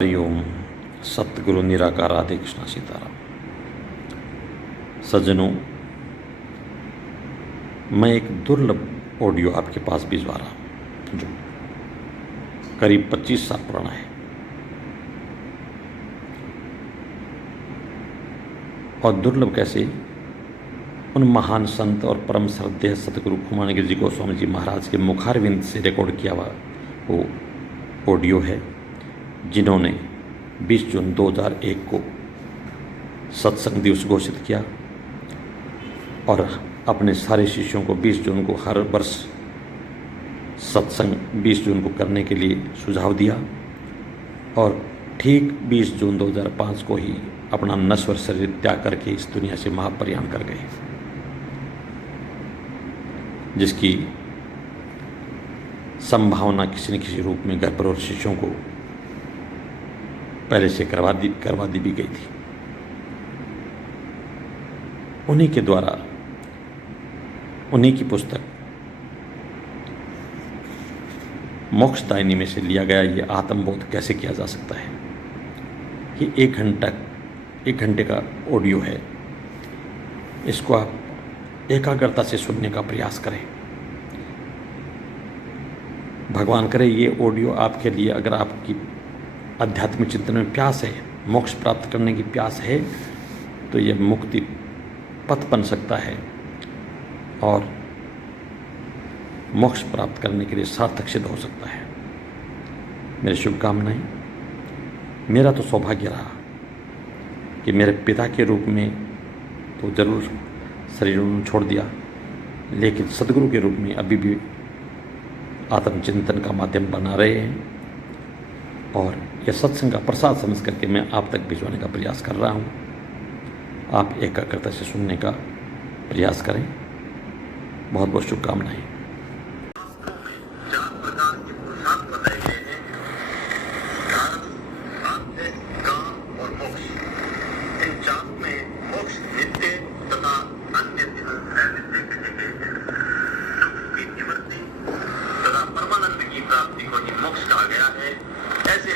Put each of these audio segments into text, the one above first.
हरिओम। सतगुरु निराकार राधे कृष्णा सीताराम। सज्जनों, मैं एक दुर्लभ ऑडियो आपके पास भिजवा रहा हूँ जो करीब 25 साल पुराना है और दुर्लभ कैसे, उन महान संत और परम श्रद्धेय सतगुरु खुमानगिरि जी गोस्वामी जी महाराज के मुखारविंद से रिकॉर्ड किया हुआ वो ऑडियो है, जिन्होंने 20 जून 2001 को सत्संग दिवस घोषित किया और अपने सारे शिष्यों को 20 जून को हर वर्ष सत्संग 20 जून को करने के लिए सुझाव दिया और ठीक 20 जून 2005 को ही अपना नश्वर शरीर त्याग करके इस दुनिया से महाप्रयाण कर गए, जिसकी संभावना किसी न किसी रूप में घर पर और शिष्यों को पहले से करवा दी भी गई थी। उन्हीं के द्वारा उन्हीं की पुस्तक मोक्षदायिनी में से लिया गया ये आत्मबोध कैसे किया जा सकता है, ये 1 घंटे का ऑडियो है। इसको आप एकाग्रता से सुनने का प्रयास करें। भगवान करे ये ऑडियो आपके लिए, अगर आपकी आध्यात्मिक चिंतन में प्यास है, मोक्ष प्राप्त करने की प्यास है, तो यह मुक्ति पथ बन सकता है और मोक्ष प्राप्त करने के लिए सार्थक सिद्ध हो सकता है। मेरी शुभकामनाएं। मेरा तो सौभाग्य रहा कि मेरे पिता के रूप में तो जरूर शरीर उन्होंने छोड़ दिया, लेकिन सदगुरु के रूप में अभी भी आत्मचिंतन का माध्यम बना रहे हैं और यह सत्संग का प्रसाद समझ करके मैं आप तक भिजवाने का प्रयास कर रहा हूँ। आप एकाग्रता से सुनने का प्रयास करें। बहुत बहुत शुभकामनाएं।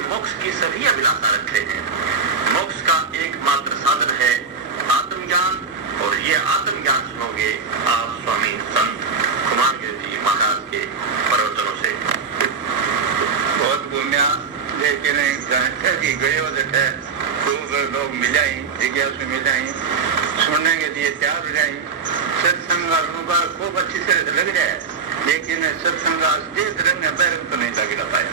मोक्ष की सभी अभिलाषा रखते हैं। मोक्ष का एकमात्र साधन है आत्मज्ञान, और ये आत्मज्ञान सुनोगे आप स्वामी संत खुमानगिरि जी महाराज के प्रवचनों से। बहुत घूमया, लेकिन गयो जटे खूब लोग मिलाई, जिज्ञासु मिलाई, सुनने के लिए तैयार हो जाए। सत्संग खूब अच्छी तरह से लग जाए, लेकिन सत्संग रंग पैर तो नहीं लग पाया।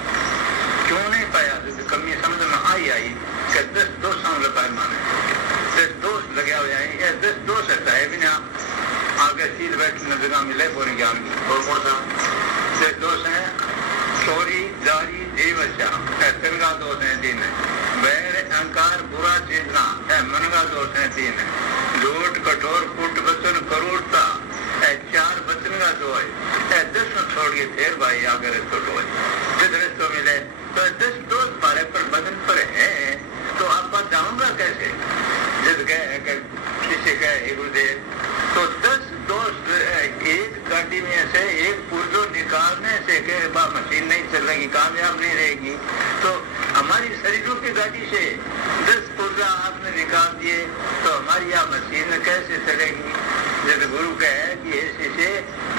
क्यों नहीं पाया? कमी समझ में आई कि 10 दोष लगाए, माने 10 दोष लगे हुए हैं। ये 10 दोष है भी ना, आगे चीज बैठने जगह मिले पूरी ज्ञान की। और कौन सा 10 दोष है? चोरी, जारी, जीवशा, तिल का दोष है 3 है। बैर, अहंकार, बुरा चेतना है, मन का दोष है 3 है। झूठ, कठोर, कूट, वचन, करूरता 4 वचन का दो है। 10 छोड़ के फिर भाई आगे तो दो जिधर तो मिले तो 10 दोष पारे पर बदन पर है, तो आपका जाऊंगा कैसे? जिद गए किसी गए गुरुदेव, तो 10 दोष एक गाड़ी में से एक पुर्जो निकालने से के बाद मशीन नहीं चलेगी, कामयाब नहीं रहेगी। तो हमारी शरीरों की गाड़ी से 10 पुर्जा आपने निकाल दिए, तो हमारी यह मशीन कैसे चलेगी? जब गुरु कहे कि ऐसे से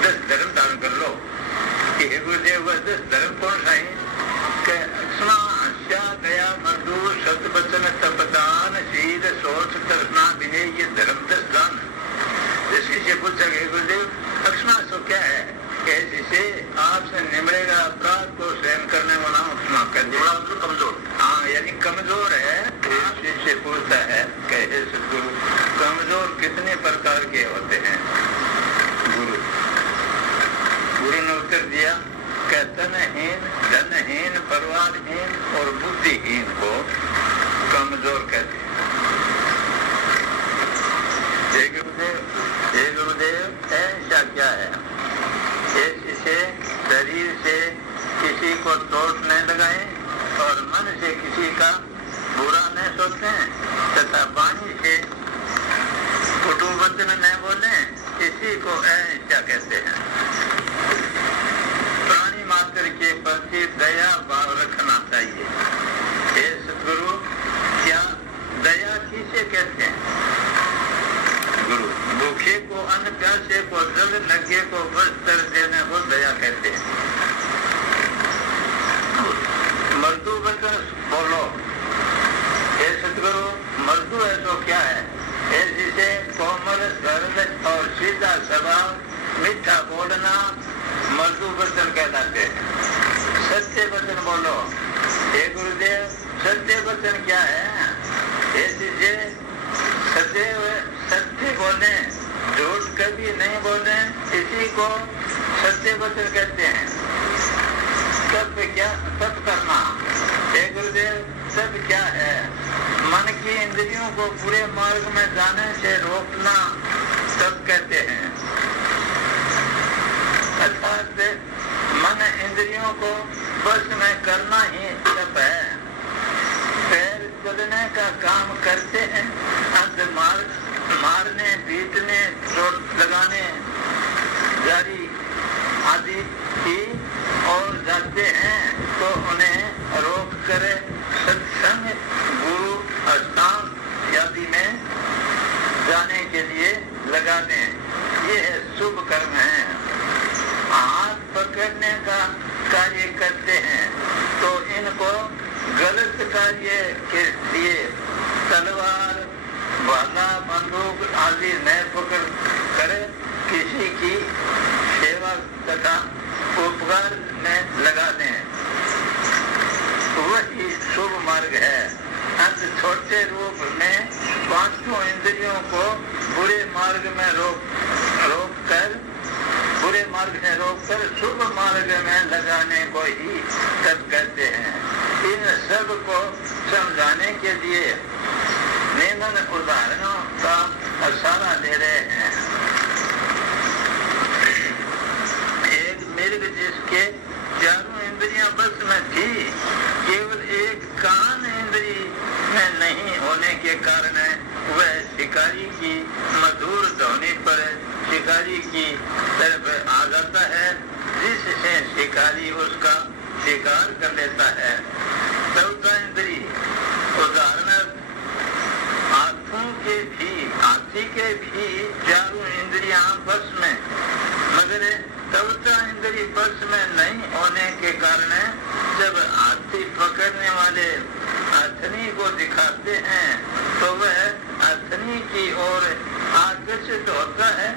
10 धर्म धारण कर लो, कि गुरुदेव का 10 धर्म कौन सा है? क्षमा, आशा, दया, मधु, सत्य, वचन, तपदान, शील, शौच, तर्पणा, विनय, ये धर्म 10 दान। इसी से पूछा गया गुरुदेव क्षमा सो क्या है? कैसे आपसे निमरेगा अपराध को सहन करने वाला हूँ क्षमा कर दिया। कमजोर, हाँ, यानी कमजोर है। से पूछता है कैसे सदगुरु कमजोर कितने प्रकार के होते हैं? गुरु ने उत्तर दिया कि तनहीन, धनहीन, परिवारहीन और बुद्धिहीन को कमजोर कहते हैं। हे गुरुदेव ऐसा क्या है? इसे शरीर से किसी को चोट नहीं लगाए और मन से किसी का बुरा नहीं सोचते, तथा वाणी से कटु वचन नहीं बोले, इसी को ऐसा कहते हैं। प्राणी मात्र के प्रति दया भाव रखना चाहिए। हे मधु वचन कहलाते हैं। सत्य वचन बोलो। हे गुरुदेव, सत्य वचन क्या है? ये चीजें सदैव सत्य बोले, झूठ कभी नहीं बोले, इसी को सत्य वचन कहते हैं। तप करना। हे गुरुदेव, तप क्या है? मन की इंद्रियों को पूरे मार्ग में जाने से रोकना तप कहते हैं। अर्थात मन इंद्रियों को बस में करना ही तप है। पैर चलने का काम करते हैं, अंत मारने, पीटने, चोट लगाने, जारी आदि की और जाते हैं तो उन्हें रोक कर सत्संग, गुरु, अष्टांग आदि में जाने के लिए लगा दें। ये शुभ कर्म है। हाथ पकड़ने का कार्य करते हैं तो इनको गलत कार्य के लिए तलवार, भाला, बंदूक आदि न पकड़ कर किसी की सेवा तथा उपकार में लगा दें, वही शुभ मार्ग है। अंत छोटे रूप में पांचों इंद्रियों को बुरे मार्ग में रोक कर शुभ मार्ग में लगाने को ही तप कहते हैं। इन सब को समझाने के लिए निम्न उदाहरणों का सहारा ले रहे हैं। एक मृग जिसके चारों इंद्रियां बस में थी, केवल एक कान इंद्री में नहीं होने के कारण वह शिकारी की मधुर ध्वनि पर शिकारी की तरफ आ जाता है, जिससे शिकारी उसका शिकार कर लेता है। चौथा इंद्री उदाहरण हाथी के भी चारों इंद्रियां बस में, मगर चौथा इंद्री बस में नहीं होने के कारण जब हाथी पकड़ने वाले हथनी को दिखाते हैं तो वह हथनी की ओर आकर्षित होता है,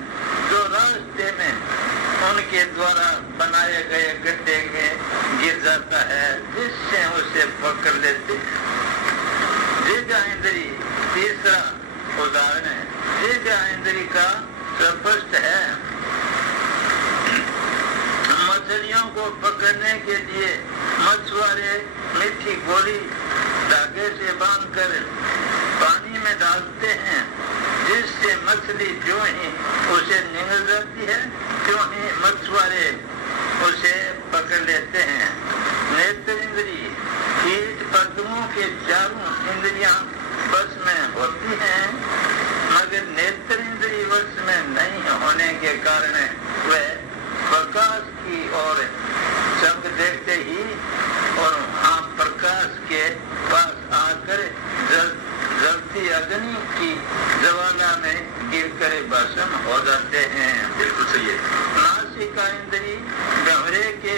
जो रास्ते में उनके द्वारा बनाए गए गड्ढे में गिर जाता है, जिससे उसे पकड़ लेते हैं। जिह्वा इंद्री तीसरा उदाहरण है। जिह्वा इंद्री का स्पष्ट है। मछलियों को पकड़ने के लिए मछुआरे मीठी गोली धागे से बांधकर पानी में डालते हैं, जिससे मछली जो ही उसे निगल जाती है, त्यों ही मछुआरे उसे पकड़ लेते हैं। नेत्र इंद्री कीट पशुओं के चारों इंद्रियां बस में होती हैं, मगर नेत्र इंद्री वश में नहीं होने के कारण वह प्रकाश की ओर चमक देखते ही और वहाँ प्रकाश के पास आकर जलती अग्नि की ज्वाला में गिरकर भस्म हो जाते हैं। बिल्कुल सही है। नासिका इंद्री गहरे के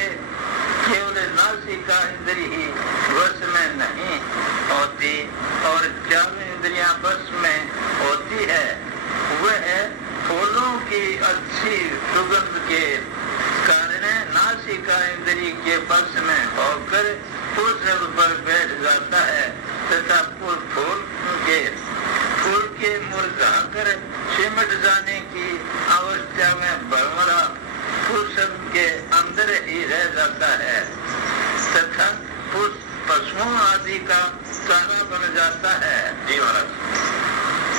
केवल नासिका इंद्री ही वश में नहीं होती और चारों इंद्रियां वश में होती है। वह फूलों की अच्छी सुगंध के कारण नासिका इंद्री के वश में होकर पुष्प पर बैठ जाता है तथा फूल के मुरझाकर सिमट जाने की अवस्था में भंवरा पुष्प के अंदर ही रह जाता है तथा पशुओं आदि का चारा बन जाता है। जी महाराज।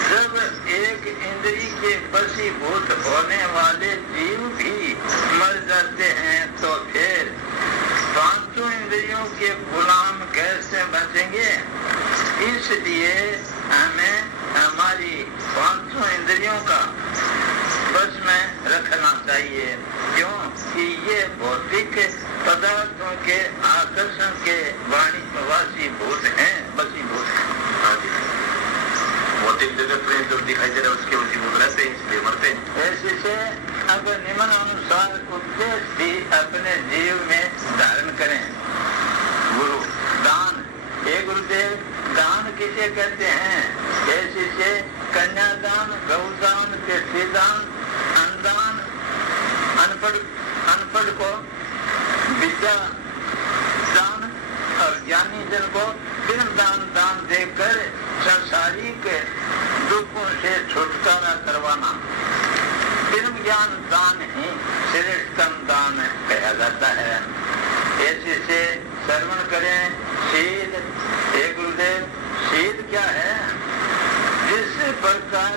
जब एक इंद्री के वशीभूत होने वाले जीव भी मर जाते हैं तो फिर पांचों इंद्रियों के गुलाम कैसे बचेंगे? इसलिए हमें हमारी पांचों इंद्रियों का बस में रखना चाहिए, क्योंकि ये भौतिक पदार्थों के आकर्षण के वशीभूत हैं। हाँ जी। भौतिक जगत में जो दिखाई दे रहा है उसके वशीभूत रहते हैं, इसलिए मरते हैं। ऐसे से अब निम्न अनुसार उपदेश भी अपने जीव में धारण करें। गुरु दान। हे गुरुदेव, दान किसे कहते हैं? ऐसे से कन्यादान, गौदान, कृषिदान, अन्नदान, अनपढ़ को विद्या दान और ज्ञानी जन को बिन दान देकर संसारिक दुखों से छुटकारा करवाना। बिन ज्ञान दान ही श्रेष्ठतम दान कहा जाता है। ऐसे से श्रवण करें। शील, हे गुरुदेव, शील क्या है? जिस प्रकार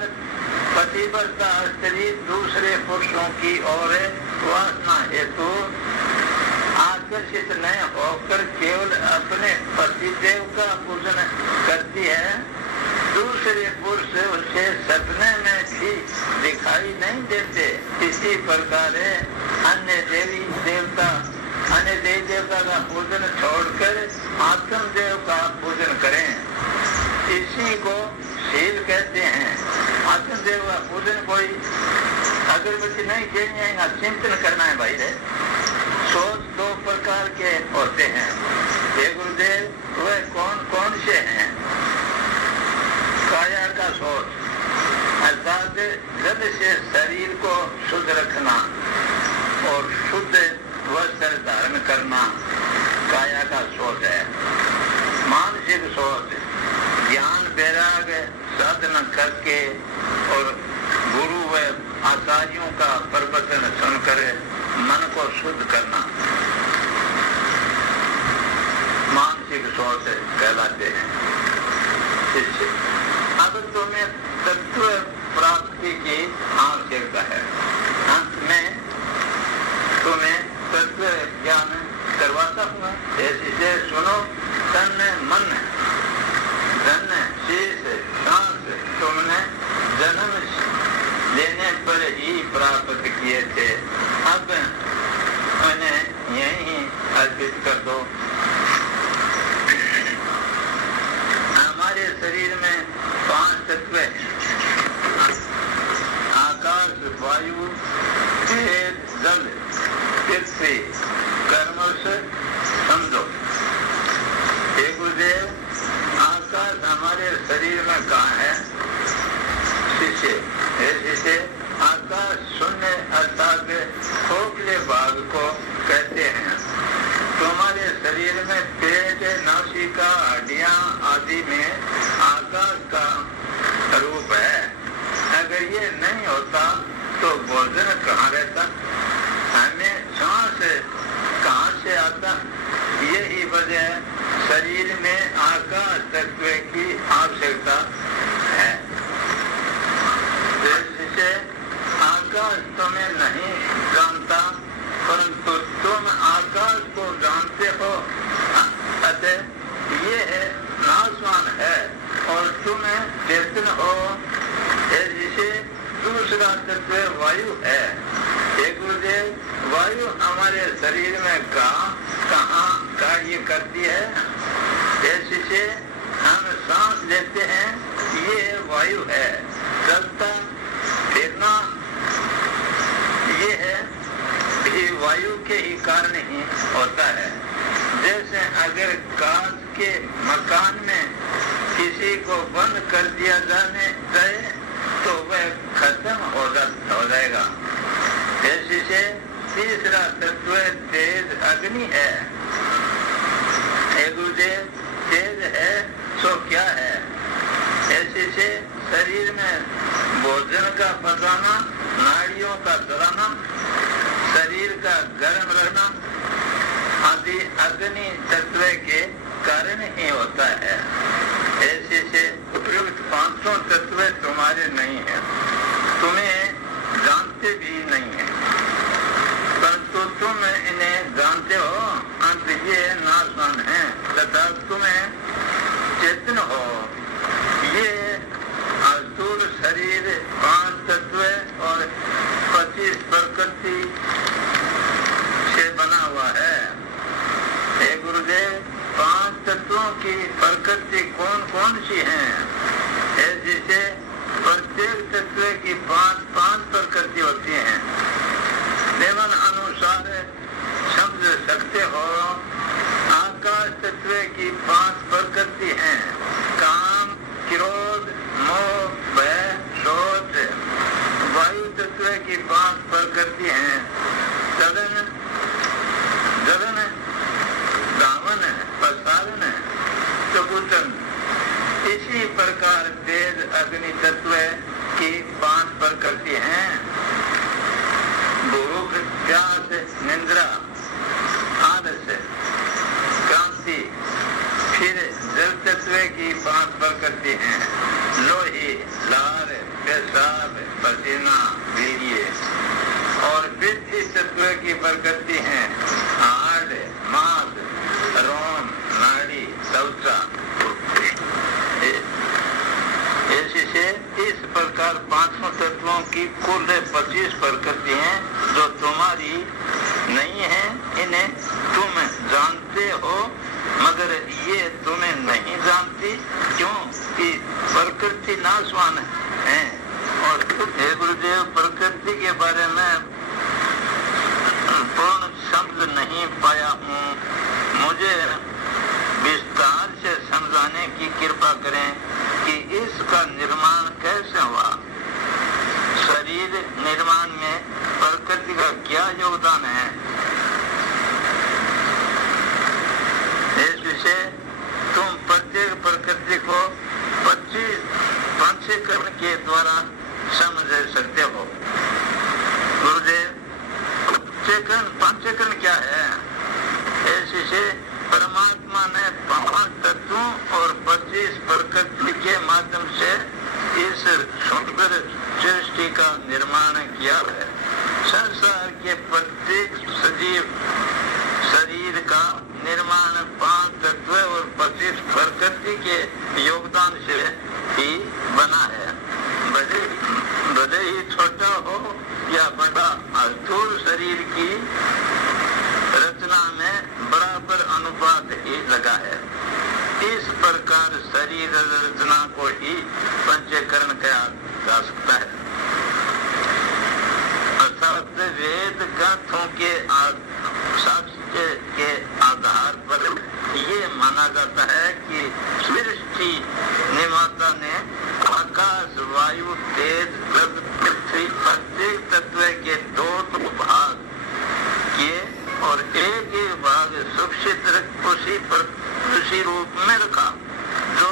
पतिव्रता स्त्री दूसरे पुरुषों की ओर वासना हेतु आकर्षित न होकर केवल अपने पतिदेव का पूजन करती है, दूसरे पुरुष उसे सपने में भी दिखाई नहीं देते। इसी प्रकार अन्य देवी देवता का पूजन छोड़कर आत्मदेव का पूजन करें। इसी को शील कहते हैं। आत्मदेव का पूजन कोई अगरबत्ती नहीं खेलनी है, चिंतन करना है भाई रे। सोच दो प्रकार के होते हैं। हे गुरुदेव, वह कौन कौन से हैं? काया का सोच अर्थात जल से शरीर को शुद्ध रखना और शुद्ध वस्त्र धारण करना काया का सोच है। मानसिक सोच ज्ञान वैराग्य साधना करके और गुरु व आचार्यों का प्रवचन सुनकर मन को शुद्ध करना मानसिक सोच कहलाते हैं। अब तुम्हें तत्व प्राप्ति की आवश्यकता है। अंत में तुम्हें तत्व ज्ञान करवाता हूँ। ऐसे सुनो। तन मन धन शीश सांस तुमने जन्म लेने पर ही प्राप्त किए थे, अब उन्हें यहीं अर्पित कर दो। हमारे शरीर में 5 तत्व आकाश, वायु, तेज, जल, पृथ्वी, कर्मश समझो। हे गुरुदेव, आकाश हमारे शरीर में कहाँ है? शिष्य हे शिष्य, आकाश शून्य अर्थात खोखले भाग को कहते हैं। तुम्हारे शरीर में पेट, नासिका, हड्डियां आदि में आकाश का रूप है। अगर ये नहीं होता तो भोजन कहाँ रहता? हमें सांस कहाँ से आता? यही वजह शरीर में आकाश तत्व की आवश्यकता है। जिससे आकाश तुम्हें नहीं जानता, परंतु तुम आकाश को जानते हो। अतः ये नाशवान है और तुम्हें चेतन हो। जिसे दूसरा तत्व वायु है। हे गुरुदेव, वायु हमारे शरीर में कहाँ कार्य करती है? जैसे हम सांस लेते हैं, ये वायु है। चलता फिरना ये है, ये वायु के ही कारण ही होता है। जैसे अगर कांच के मकान में किसी को बंद कर दिया जाए तो वह खत्म हो जाएगा। ऐसे से तीसरा तत्व तेज अग्नि है। गुरुदेव, तेज है सो क्या है? ऐसे से शरीर में भोजन का पचाना, नाड़ियों का चलाना, शरीर का गर्म रहना आदि अग्नि तत्व के कारण ही होता है। ऐसे से उपयुक्त 500 तत्व तुम्हारे नहीं है, तुम्हें जानते भी नहीं है, परंतु तुम इन्हें जानते हो। अंत ये नाशवान है तथा तुम्हें चेतन हो। ये स्थूल शरीर 5 तत्व और 25 प्रकृति से बना हुआ है। हे गुरुदेव, 5 तत्वों की प्रकृति कौन कौन सी है? जैसे प्रत्येक तत्व की 5 प्रकृति होती है। निम्न अनुसार समझ सकते हो। आकाश तत्व की 5 प्रकृति है। काम, क्रोध, मोह, भय, शोध। वायु तत्व की 5 प्रकृति है। सदन, इसी प्रकार तेज अग्नि तत्व की 5 प्रकृति हैं, भूख, प्यास, निद्रा, आलस, क्रांति। फिर जल तत्व की 5 प्रकृति हैं, लोही, लार, पेशाब, पसीना, वीर्य। और पृथ्वी तत्व की प्रकृति हैं, हाड़, मांस, रोम, नाड़ी, त्वचा। ऐसे इस प्रकार 5 तत्वों की कुल 25 प्रकृति हैं जो तुम्हारी नहीं है। इन्हें तुम जानते हो मगर ये तुम्हें नहीं जानती, क्योंकि प्रकृति नाशवान है। और हे गुरुदेव, प्रकृति के बारे में पूर्ण समझ नहीं पाया हूँ, मुझे विस्तार से समझाने की कृपा करें कि इसका निर्माण कैसे हुआ। शरीर निर्माण में प्रकृति का क्या योगदान है, इस विषय तुम प्रत्येक प्रकृति को 25 पंचीकरण के द्वारा समझ सकते हो। गुरुदेव, पंचीकरण क्या है? इस विषय परमात्मा ने 5 तत्वों और 25 प्रकृति के माध्यम से इस सुंदर सृष्टि का निर्माण किया है। संसार के प्रत्येक सजीव शरीर का निर्माण 5 तत्व और 25 प्रकृति के योगदान से ही बना है। भले ही छोटा हो या बड़ा, स्थूल शरीर की रचना में बराबर अनुपात ही लगा है। इस प्रकार शरीर रचना को ही पंचीकरण कहा जा सकता है। अर्थात वेद ग्रंथों के साक्ष्य के आधार पर ये माना जाता है कि सृष्टि निर्माता ने आकाश, वायु, तेज, पृथ्वी प्रत्येक तत्व के 2 भाग किए और एक भाग सुरक्षित उसी रूप में रखा जो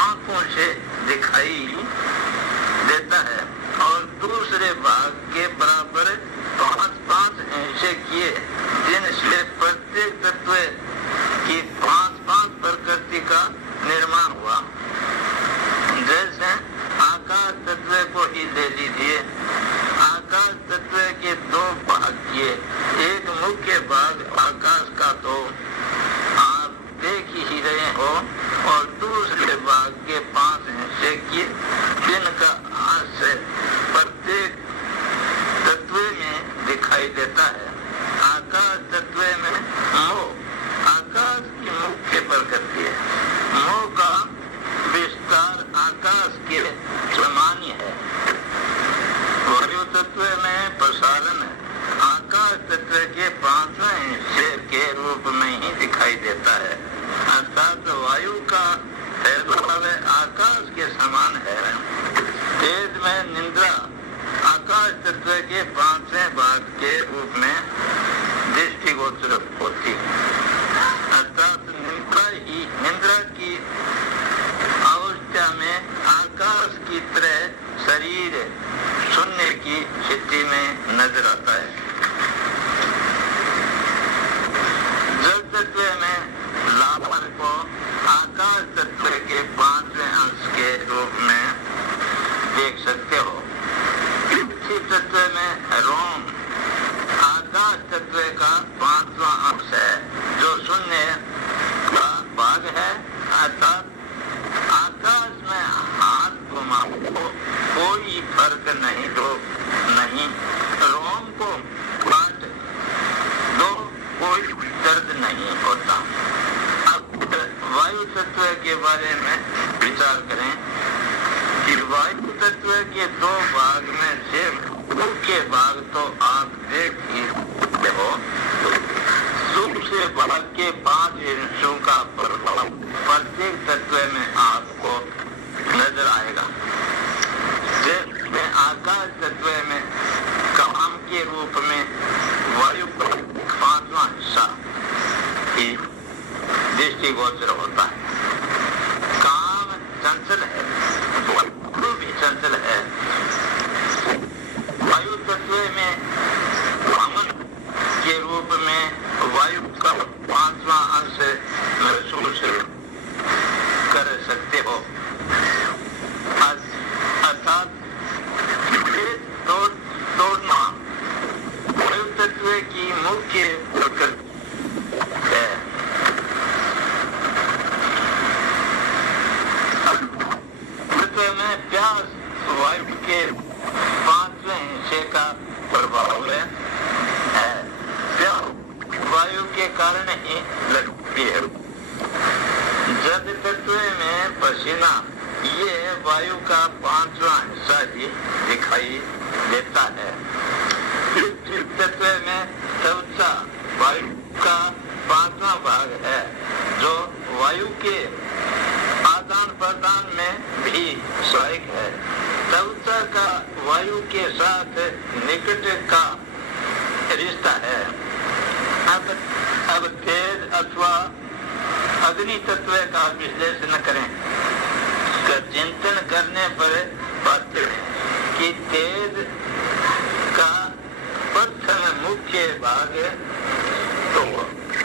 आंखों से दिखाई देता है, और दूसरे भाग के बराबर 5-5 हिस्से किए जिनसे प्रत्येक तत्व की 5-5 प्रकृति का निर्माण हुआ। जैसे आकाश तत्व को ही ले लीजिए। आकाश तत्व के 2 भाग किए, एक मुख्य भाग आकाश का तो आप देख ही रहे हो, और दूसरे भाग के 5 हिस्से किए जिनका आश्रय प्रत्येक तत्व में दिखाई देता है। आकाश तत्व में मोह आकाश की मुख्य प्रकृति है। मोह का विस्तार आकाश के समान ही है। वायु तत्व में प्रसारण आकाश तत्व के 5वें हिस्से के रूप में ही दिखाई देता है। अर्थात वायु का फैलाव आकाश के समान है। तेज में निद्रा आकाश तत्व के 5वें भाग के रूप में दृष्टिगोचर होती है। अर्थात निद्रा की अवस्था में आकाश की तरह शरीर शून्य की स्थिति में नजर आता है। जल तत्व में लाभर को आकाश तत्व के 5वें अंश के रूप में देख सकते हो। पृथ्वी तत्व में रोम आकाश तत्व का 5वां अंश है जो शून्य का भाग है। अर्थात आकाश में हाथ घुमाओ कोई फर्क नहीं रोम को काट दो कोई दर्द नहीं होता। अब वायु तत्व के बारे में विचार करें कि वायु तत्व के 2 भाग में से मुख्य भाग तो आप देख ही हो। दूसरे भाग के 5 हिस्सों का प्रभाव प्रत्येक तत्व में आपको नजर आएगा। जैसे आकाश तत्व में काम के रूप में वायु का 5वां हिस्सा ही दृष्टिगोचर होता है। काम अभ्यास वायु के 5वें हिस्से का प्रभाव है। वायु के कारण ही लगती है। जल तत्व में पसीना ये वायु का 5वां हिस्सा ही दिखाई देता है। पृथ्वी तत्व में त्वचा वायु का 5वां भाग है, जो वायु के आदान प्रदान में भी सहायक है। त्वचा का वायु के साथ निकट का रिश्ता है। अब तेज अथवा अग्नि तत्व का विश्लेषण करें। चिंतन करने पर पाते हैं कि तेज का प्रथम मुख्य भाग तो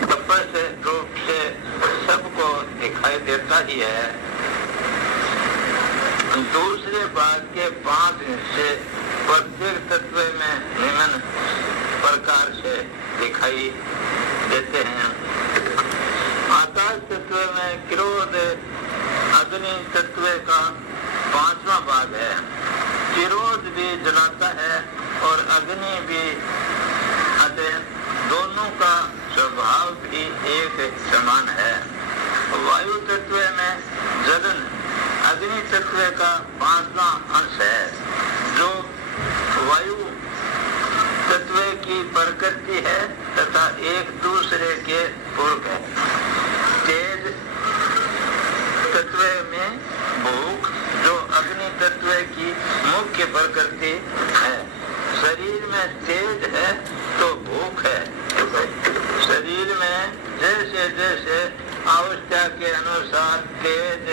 स्पष्ट रूप से सबको दिखाई देता ही है। दूसरे भाग के 5 हिस्से प्रत्येक तत्व में निम्न प्रकार से दिखाई देते हैं। आकाश तत्व में क्रोध अग्नि तत्व का 5वां भाग है। क्रोध भी जलाता है और अग्नि भी अतः दोनों का स्वभाव भी एक समान है। वायु तत्व में जलन अग्नि तत्व का 5वां अंश है, जो वायु तत्व की प्रकृति है तथा एक दूसरे के पूरक है। तेज तत्व में भूख, जो अग्नि तत्व की मुख्य प्रकृति है। शरीर में तेज है तो भूख है। शरीर में जैसे जैसे आवश्यकता के अनुसार तेज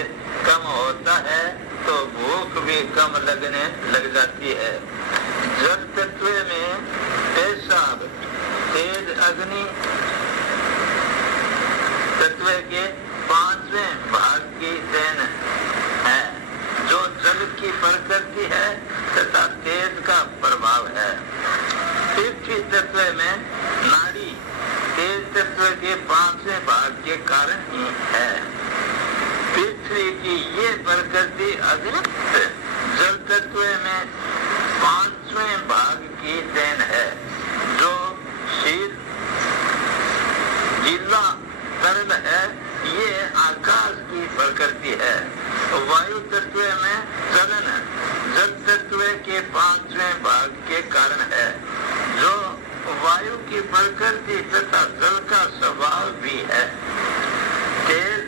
कम होता है तो भूख भी कम लगने लग जाती है। जल तत्व में पेशाब तेज अग्नि तत्व के 5वें भाग की देन है, जो जल की प्रकृति है तथा तेज का प्रभाव है। पृथ्वी तत्व में नाड़ी तेज तत्व के 5वें भाग के कारण ही है। पृथ्वी की ये प्रकृति अतिरिक्त जल तत्व में 5वें भाग की देन है, जो शीत गीला तरल है। ये आकाश की प्रकृति है। वायु तत्व में चलन जल तत्व के 5वें भाग के कारण है, जो वायु की प्रकृति तथा जल का स्वभाव भी है। तेज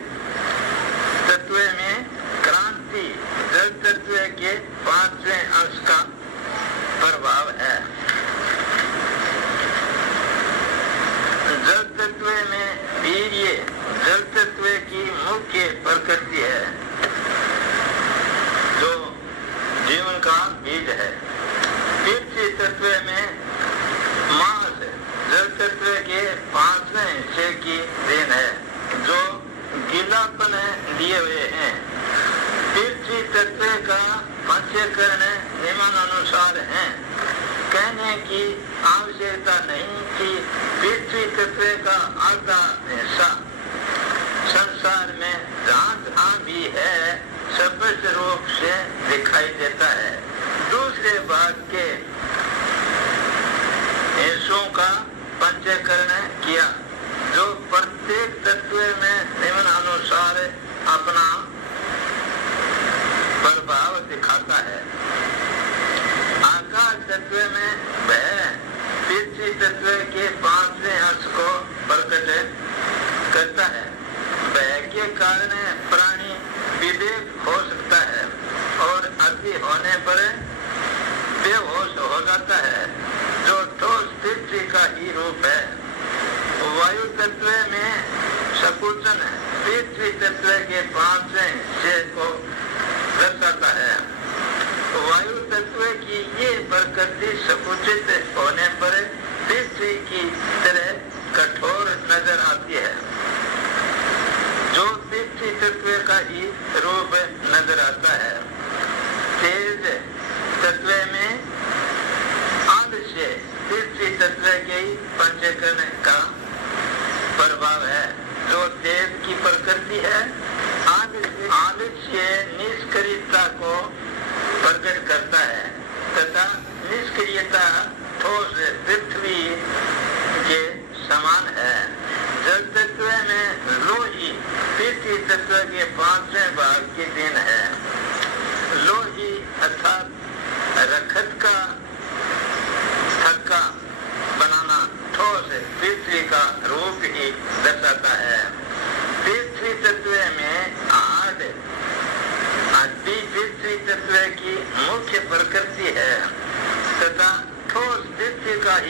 तत्व में क्रांति जल तत्व के 5वें अंश का प्रभाव है। जल तत्व में वीर्य जल तत्व की मुख्य प्रकृति है, जो जीवन का बीज है। पृथ्वी तत्व में मांस जल तत्व के 5वें हिस्से की देन है, जो गीलापन लिए हुए हैं। पृथ्वी तत्व का पंचकरण निम्नानुसार है। कहने की आवश्यकता नहीं कि पृथ्वी तत्व का आधा हिस्सा संसार में जहाँ जहाँ भी है स्पष्ट रूप से दिखाई देता है। दूसरे भाग के हिस्सों का पंचकरण किया, जो प्रत्येक तत्व में निम्नानुसार अपना प्रभाव दिखाता है। आकाश तत्व में वह पृथ्वी तत्व के 5वें अंश को प्रकट करता है। वह के कारण प्राणी विवेक हो सकता है और अति होने पर बेहोश हो जाता है, जो ठोस पृथ्वी का ही रूप है। वायु तत्व में सकुचन पृथ्वी तत्व के 5वें हिस्से को दर्शाता है। वायु तत्व की ये प्रकृति सकुचित होने पर पृथ्वी की तरह कठोर नजर आती है, जो पृथ्वी तत्व का ही रूप नजर आता है। तेज तत्व में आलस्य पृथ्वी तत्व के ही पंचकरण का प्रभाव है, जो तेज की प्रकृति है। आलस्य निष्क्रियता को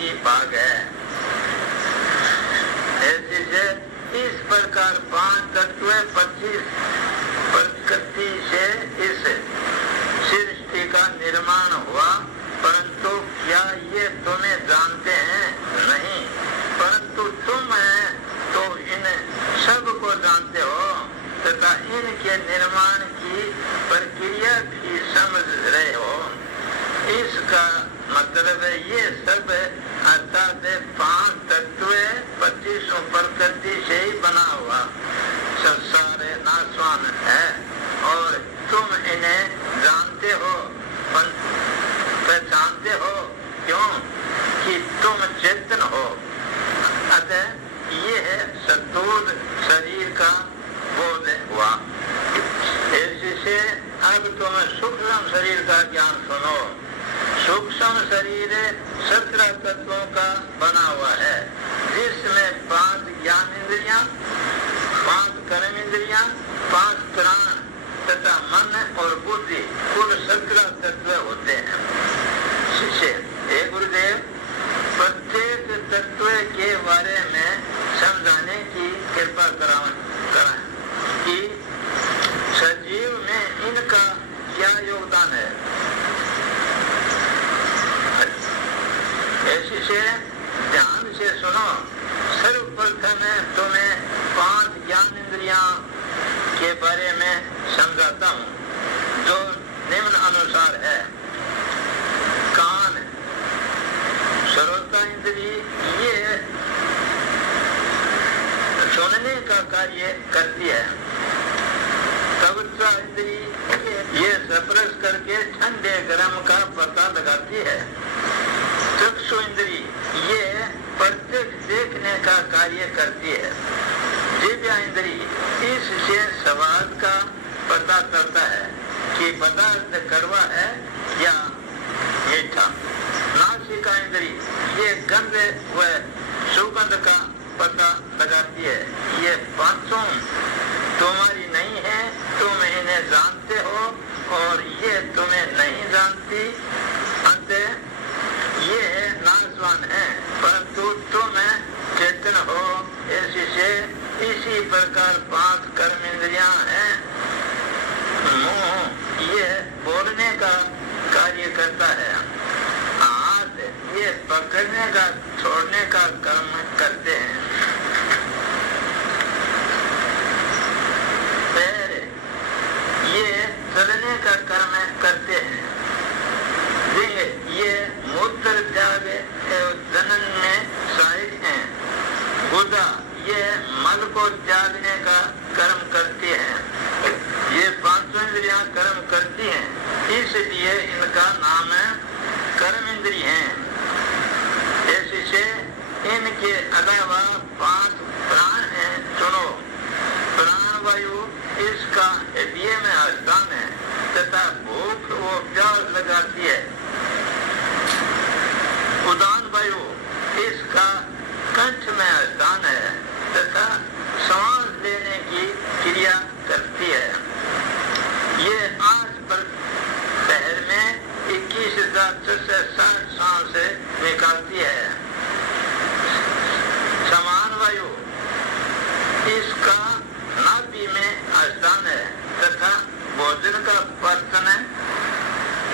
ही भाग है। ऐसे से इस प्रकार 5 तत्व 25 प्रकृति से इस सृष्टि का निर्माण हुआ। परंतु क्या ये तुम्हें जानते हैं? नहीं, परंतु तुम तो इन सब को जानते हो तथा इनके निर्माण की प्रक्रिया भी समझ रहे हो। इसका मतलब है ये सब अर्थात 5 तत्व 25 प्रकृति से ही बना हुआ संसार नाशवान है और तुम इन्हें जानते हो, पहचानते हो। क्यों? कि तुम चेतन हो। अतः ये है सतूल शरीर का बोध हुआ। इससे अब तुम सूक्ष्म शरीर का ज्ञान सुनो। सूक्ष्म शरीर 17 तत्वों का बना हुआ है, जिसमें 5 ज्ञान इंद्रियां, 5 कर्म इंद्रियां, 5 प्राण तथा मन और बुद्धि, कुल 17 तत्व होते हैं। शिष्य, हे गुरुदेव, प्रत्येक तत्व के बारे में समझाने की कृपा कराएं कि सजीव में इनका क्या योगदान है। ऐसे से ध्यान से सुनो। सर्वप्रथम तुम्हें 5 ज्ञान इंद्रियां के बारे में समझाता हूँ, जो निम्न अनुसार है। कान, श्रोता इंद्री, ये सुनने का कार्य करती है। त्वचा इंद्री, ये स्पर्श करके ठंडे गर्म का पता लगाती है। चक्षु इंद्री, ये प्रत्यक्ष देखने का कार्य करती है। जिह्वा इंद्री, इससे स्वाद का पता चलता है कि पदार्थ कड़वा है या मीठा। नासिका इंद्री, ये गंध व सुगंध का पता लगाती है। ये पांचों तुम्हारी नहीं है, तुम इन्हें जानते हो और ये तुम्हें नहीं जानती। अंतः ये नाशवान है, परंतु तुम चेतन हो। इसी प्रकार 5 कर्म इंद्रियां हैं। मुंह, ये बोलने का कार्य करता है। हाथ, ये पकड़ने का, छोड़ने का कर्म करते हैं। पैर, ये चलने का कर्म करते हैं। लिंग, ये मूत्र त्याग एवं जनन में सहायक हैं। गुदा, ये मल को त्यागने का कर्म करती हैं। ये 5 इंद्रियां कर्म करती हैं, इसलिए इनका नाम कर्म इंद्री है। ऐसे इनके अलावा 5 प्राण हैं। सुनो, प्राण वायु इसका हृदय में स्थान है तथा भूख वो प्यास लगाती है। उदान वायु इसका कंठ में स्थान है तथा सांस लेने की क्रिया करती है। ये 8 पहर में 21,660 सांस निकालती है। समान वायु इसका नाभि में स्थान है तथा भोजन का वर्तन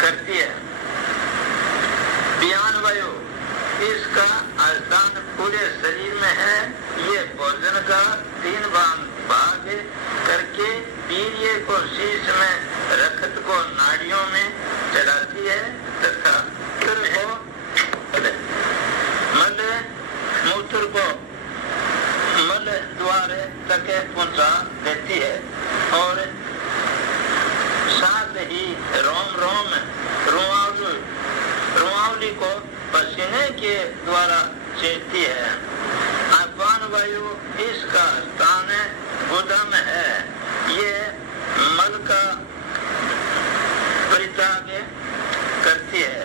करती है। व्यान वायु इसका स्थान पूरे शरीर में है। ये भोजन का 3 भाग करके वीर्य को शीश में, रक्त को नाड़ियों में चढ़ाती है तथा मल मूत्र को मल द्वार तक पहुंचा देती है और साथ ही रोमावली को पसीने के द्वारा चेतती है। अपान वायु इसका स्थान गुदा में है। ये मल का परित्याग करती है।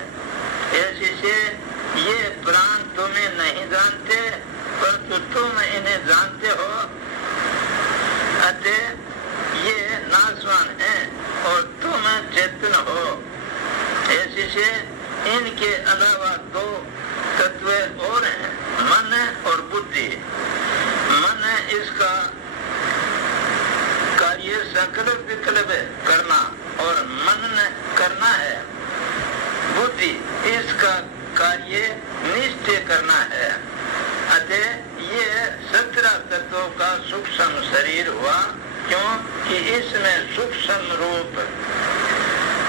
ऐसे से ये प्राण तुम्हें नहीं जानते, परंतु तुम इन्हें जानते हो। अतः ये नाशवान है और तुम चेतन हो। ऐसे से इनके अलावा 2 तत्व संकल्प विकल्प करना और मनन करना है। बुद्धि इसका कार्य निश्चय करना है। अतः ये 17 तत्वों का सूक्ष्म शरीर हुआ, क्योंकि इसमें सूक्ष्म रूप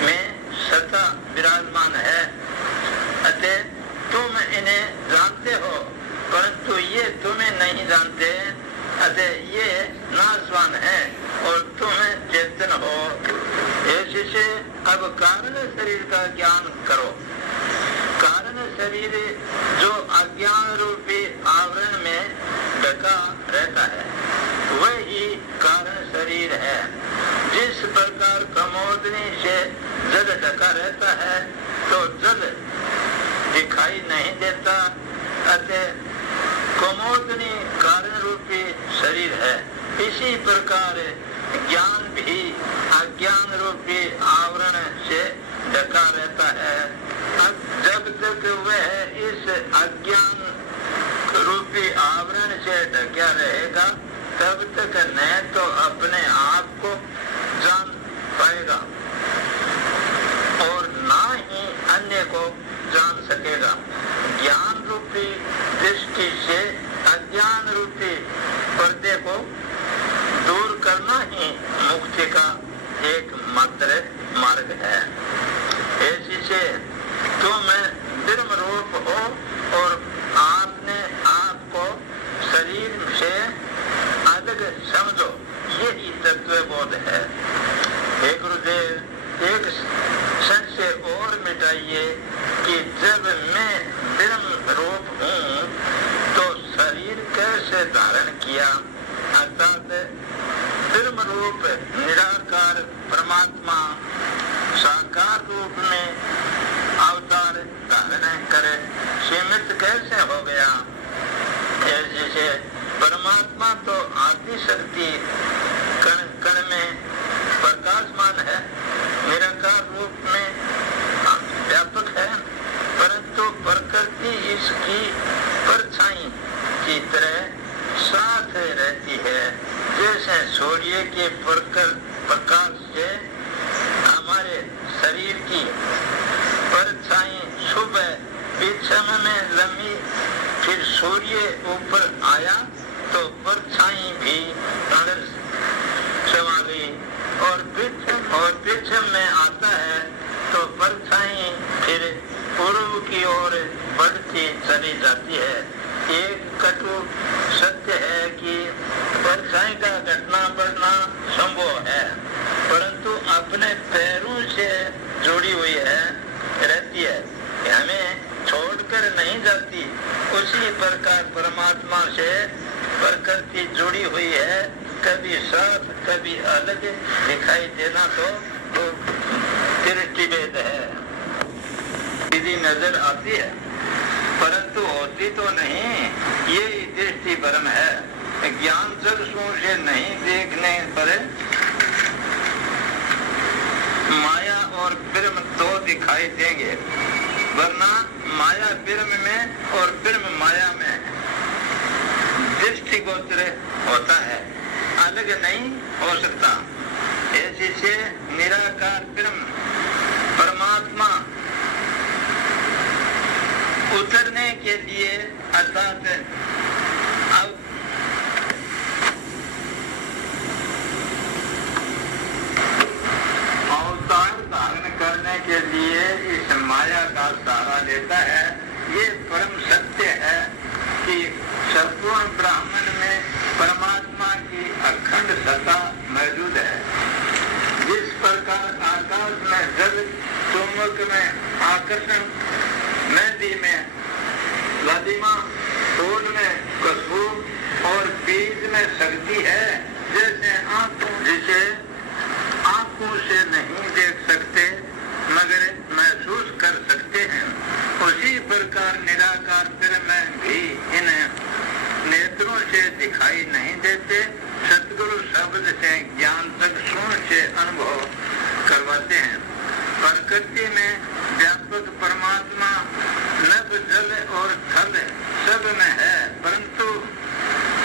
में सत्ता विराजमान है। अतः तुम इन्हें जानते हो, परंतु ये तुम्हें नहीं जानते। अतः ये नाशवान है और तुम चेतन हो। ऐसे अब कारण शरीर का ज्ञान करो। कारण शरीर जो अज्ञान रूपी आवरण में ढका रहता है, वही कारण शरीर है। जिस प्रकार कमोदनी से जल ढका रहता है तो जल दिखाई नहीं देता, अतः कमोदनी कारण रूपी शरीर है। इसी प्रकार ज्ञान भी अज्ञान रूपी आवरण से ढका रहता है। अब जब तक वह इस अज्ञान रूपी आवरण से ढका रहेगा, तब तक न तो अपने आप को जान पाएगा और ना ही अन्य को जान सकेगा। ज्ञान रूपी दृष्टि से अज्ञान रूपी पर्दे को दूर करना ही मुक्ति का एक मात्र मार्ग है। ऐसी से तुम ब्रह्म रूप हो और आपने आपको शरीर से अलग समझो, यही तत्व बोध है। हे गुरुदेव, एक संशय और मिटाइए कि जब मैं ब्रह्म रूप हूँ तो शरीर कैसे धारण किया, अर्थात ब्रह्म रूप निराकार परमात्मा साकार रूप में अवतार धारण करे सीमित कैसे हो गया। जैसे परमात्मा तो आदि शक्ति कण कण में प्रकाशमान है, निराकार रूप में व्यापक है, परंतु प्रकृति इसकी परछाई की तरह साथ रहती है। जैसे सूर्य के प्रकाश से हमारे शरीर की परछाई सुबह पश्चिम में लंबी, फिर सूर्य ऊपर आया तो परछाई भी अंदर समा गई, और पश्चिम में आता है तो परछाई फिर पूर्व की ओर बढ़ती चली जाती है। एक कटु सत्य है कि परछाई का घटना बढ़ना संभव है, परंतु अपने पैरों से जुड़ी हुई है रहती है, हमें छोड़कर नहीं जाती। उसी प्रकार परमात्मा से प्रकृति जुड़ी हुई है, कभी साथ कभी अलग दिखाई देना तो दृष्टि भेद है, सीधी नजर आती है परंतु होती तो नहीं। ये दृष्टि भ्रम है। ज्ञान चक्षुओं से नहीं देखने पर माया और ब्रह्म तो दिखाई देंगे, वरना माया ब्रह्म में और ब्रह्म माया में दृष्टिगोचर होता है, अलग नहीं हो सकता। ऐसी से निराकार ब्रह्म परमात्मा उतरने के लिए अर्थात अवतार धारण करने के लिए इस माया का सहारा लेता है। ये परम सत्य है कि संपूर्ण ब्राह्मण में परमात्मा की अखंड सत्ता मौजूद है। जिस प्रकार आकाश में जल, चुंबक में आकर्षण, नदी में लालिमा, फूल में खुशबू और बीज में शक्ति है, जैसे जिसे आंखों से नहीं देख सकते मगर महसूस कर सकते हैं, उसी प्रकार निराकार ब्रह्म भी इन नेत्रों से दिखाई नहीं देते, सतगुरु शब्द से ज्ञान चक्षुओं से अनुभव करवाते हैं। प्रकृति में व्यापक परमात्मा नभ, जल और थल सब में है, परंतु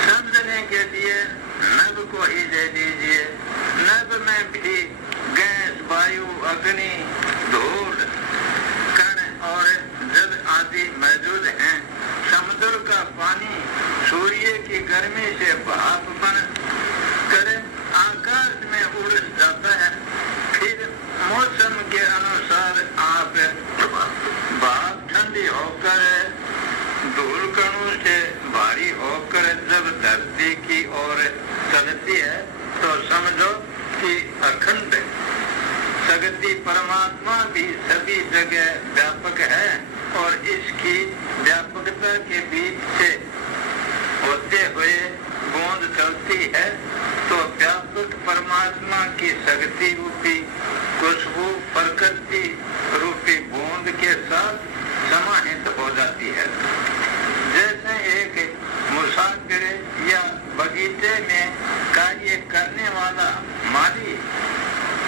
समझने के लिए नभ को ही दे दीजिए। नभ में अग्नि, धूल, कण और जल आदि मौजूद हैं। समुद्र का पानी सूर्य की गर्मी से भाप बन कर आकाश में उड़ जाता है। फिर मौसम के अनुसार आप भाप ठंडी होकर धूल कणों से भारी होकर जब धरती की ओर चलती है तो समझो कि अखंड शक्ति परमात्मा भी सभी जगह व्यापक है और इसकी व्यापकता के बीच से होते हुए बूंद चलती है तो व्यापक परमात्मा की शक्ति रूपी खुशबू प्रकृति रूपी बूंद के साथ समाहित हो जाती है। जैसे एक मुसाफिर या बगीचे में कार्य करने वाला माली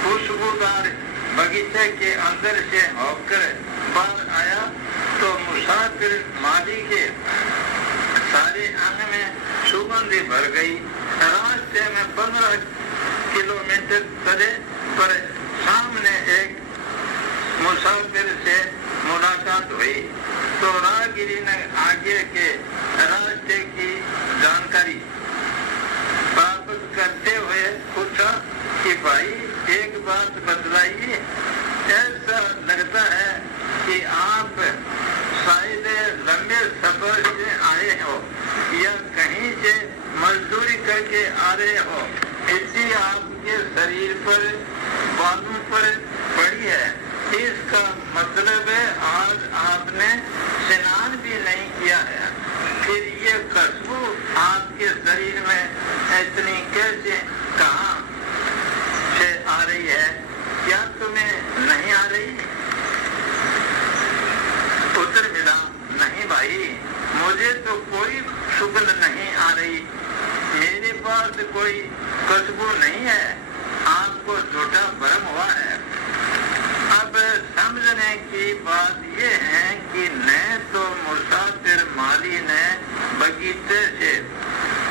खुशबूदार बगीचे के अंदर से होकर बाहर आया तो मुसाफिर माली के सारे अंग में सुगंधी भर गई। रास्ते में 15 किलोमीटर चले पर सामने एक मुसाफिर से मुलाकात हुई तो राहगीरी ने आगे के रास्ते की जानकारी प्राप्त करते हुए पूछा कि भाई एक बात बतलाइए, ऐसा लगता है कि आप शायद लंबे सफर से आए हो या कहीं से मजदूरी करके आ रहे हो, इसी आपके शरीर पर बालों पर पड़ी है। इसका मतलब है आज आपने स्नान भी नहीं किया है, फिर ये खुशबू आपके शरीर में इतनी कैसे कहाँ से आ रही है? क्या तुम्हें नहीं आ रही? उत्तर मिला, नहीं भाई, मुझे तो कोई सुगंध नहीं आ रही, मेरे पास कोई खुशबू नहीं है, आपको झूठा भ्रम हुआ है। अब समझने की बात ये है कि न तो मुसाफिर माली ने बगीचे से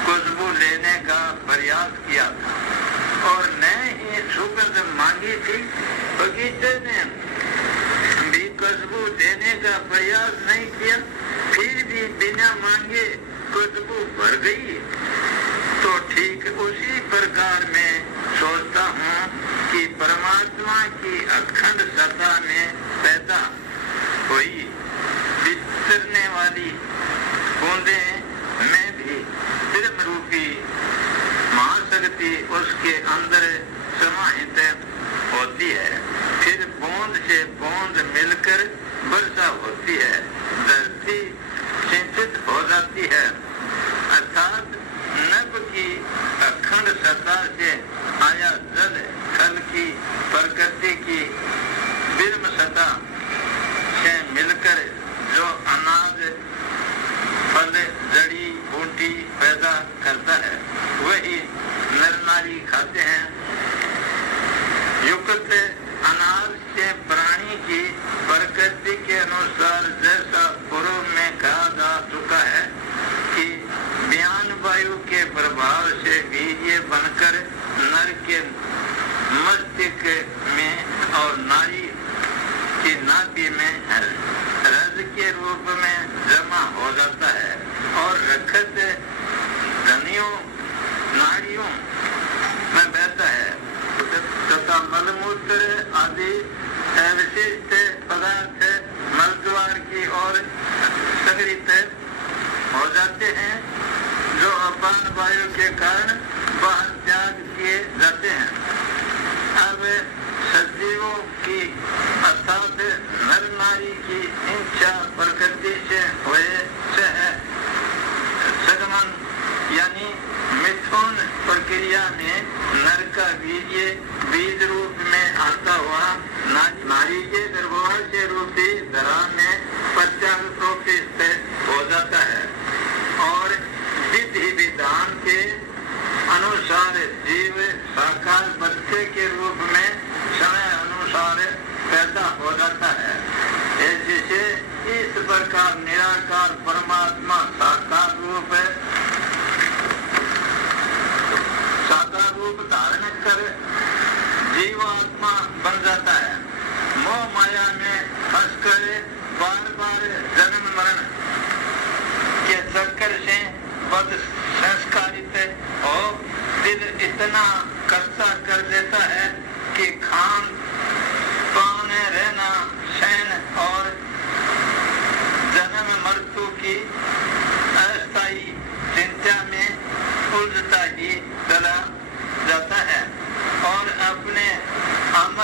खुशबू लेने का प्रयास किया था और न ही सुगंध मांगी थी। बगीचे ने भी खुशबू देने का प्रयास नहीं किया, फिर भी बिना मांगे खुशबू भर गई। तो ठीक उसी प्रकार मैं सोचता हूँ कि परमात्मा की अखंड सत्ता में पैदा हुई विचरने वाली बूंदे में भी ब्रह्म रूपी महाशक्ति उसके अंदर समाहित होती है। फिर बूंद से बूंद मिलकर वर्षा होती है, धरती सिंचित हो जाती है। अर्थात नभ की अखंड सत्ता से आया जल थल की प्रकृति की ब्रह्म सत्ता से मिलकर जो अनाज फल जड़ी बूटी पैदा करता है वही नर नारी खाते हैं। युक्त अनाज से प्राणी की प्रकृति के अनुसार जैसा पूर्व में कहा जा चुका है कि बयान वायु के प्रभाव से वीर्य बनकर नर के मस्तिष्क में और नारी की नाभि में रज के रूप में जमा हो जाता है और रखत धनियों नाड़ियों में बहता है तथा मलमूत्र आदि विशिष्ट पदार्थ मलद्वार की ओर संग्रहित हो जाते हैं जो अपान वायु के कारण बाहर त्याग किए जाते हैं। अब सजीवों की अर्थात नर नारी की इच्छा प्रकृति से हुए सगमन यानी मिथुन प्रक्रिया में नर का वीर्य बीज रूप में आता हुआ नारी के गर्भाशय रूपी धरा में प्रत्यारोपित हो जाता है और विधि विधान के अनुसार जीव साकार बच्चे के रूप में समय अनुसार पैदा हो जाता है। जिसे इस प्रकार निराकार परमात्मा साकार रूप धारण कर जीवात्मा बन जाता है।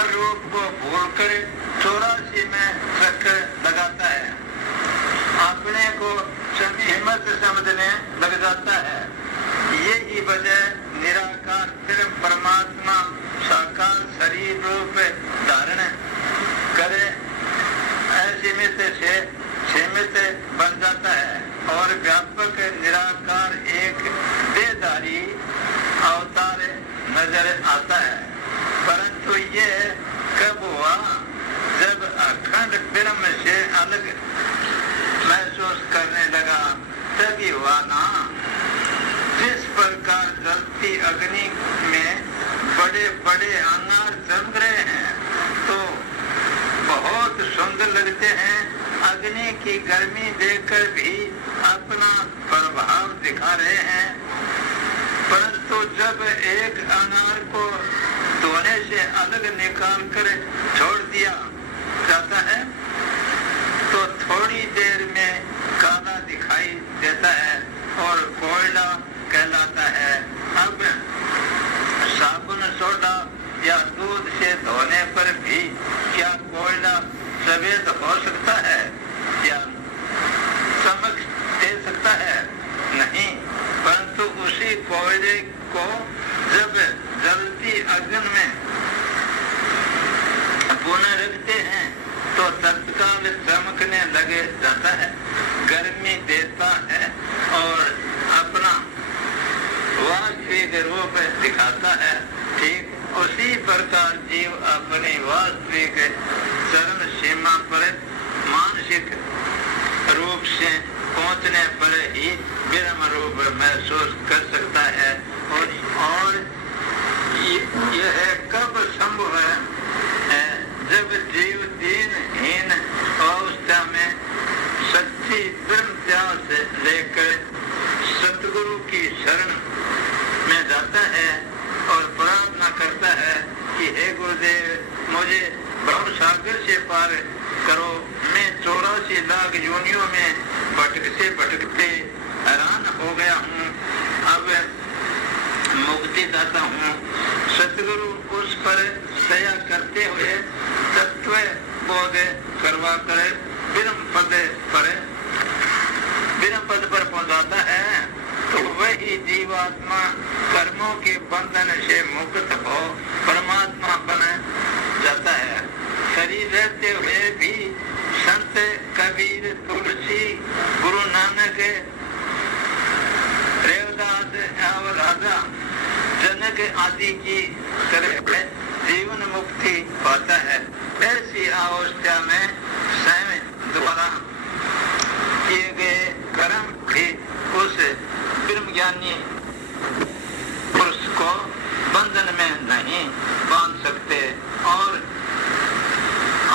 अमर रूप को भूलकर 84 में चक्कर लगाता है, अपने को हिम्मत समझने लग जाता है। यही वजह निराकार फिर परमात्मा साकार शरीर रूप धारण करे असीमित से सीमित बन जाता है और व्यापक निराकार एक देहधारी अवतार नजर आता है। परंतु ये कब हुआ? जब अखंड ब्रह्म से अलग महसूस करने लगा, तभी हुआ ना। जिस प्रकार जलती अग्नि में बड़े बड़े अंगार चमक रहे हैं तो बहुत सुंदर लगते हैं, अग्नि की गर्मी देखकर भी अपना प्रभाव दिखा रहे हैं। परंतु जब एक अनार को धोने से अलग निकाल कर छोड़ दिया जाता है तो थोड़ी देर में काला दिखाई देता है और कोयला कहलाता है। अब साबुन सोडा या दूध से धोने पर भी क्या कोयला सफेद हो सकता है या चमक दे सकता है? नहीं। परंतु उसी कोयले को जब जलती अग्नि में पुनः रखते हैं तो तत्काल चमकने लगे जाता है, गर्मी देता है और अपना वास्तविक रूप दिखाता है। ठीक उसी प्रकार जीव अपनी वास्तविक चरम सीमा पर मानसिक रूप से पहुंचने पर ही ब्रह्म रूप महसूस कर सकता है। और यह कब संभव है? जब जीव दीनहीन अवस्था में सच्ची ब्रह्म त्याग से लेकर सतगुरु की शरण में जाता है और प्रार्थना करता है कि हे गुरुदेव मुझे भव सागर से पार करो, मैं 84 लाख योनियों में भटकते हैरान हो गया हूँ, अब मुक्ति दाता हूँ। सतगुरु उस पर दया करते हुए तत्व बोध करवा कर ब्रह्म पद पर पहुंचाता है तो वही जीवात्मा कर्मों के बंधन से मुक्त हो परमात्मा बन जाता है। शरीर रहते हुए भी संत कबीर तुलसी गुरु नानक रेवदास और राजा जनक आदि की तरह जीवन मुक्ति पाता है। ऐसी अवस्था में स्वयं द्वारा किए गए कर्म भी उस ब्रह्म ज्ञानी पुरुष को बंधन में नहीं बांध सकते। और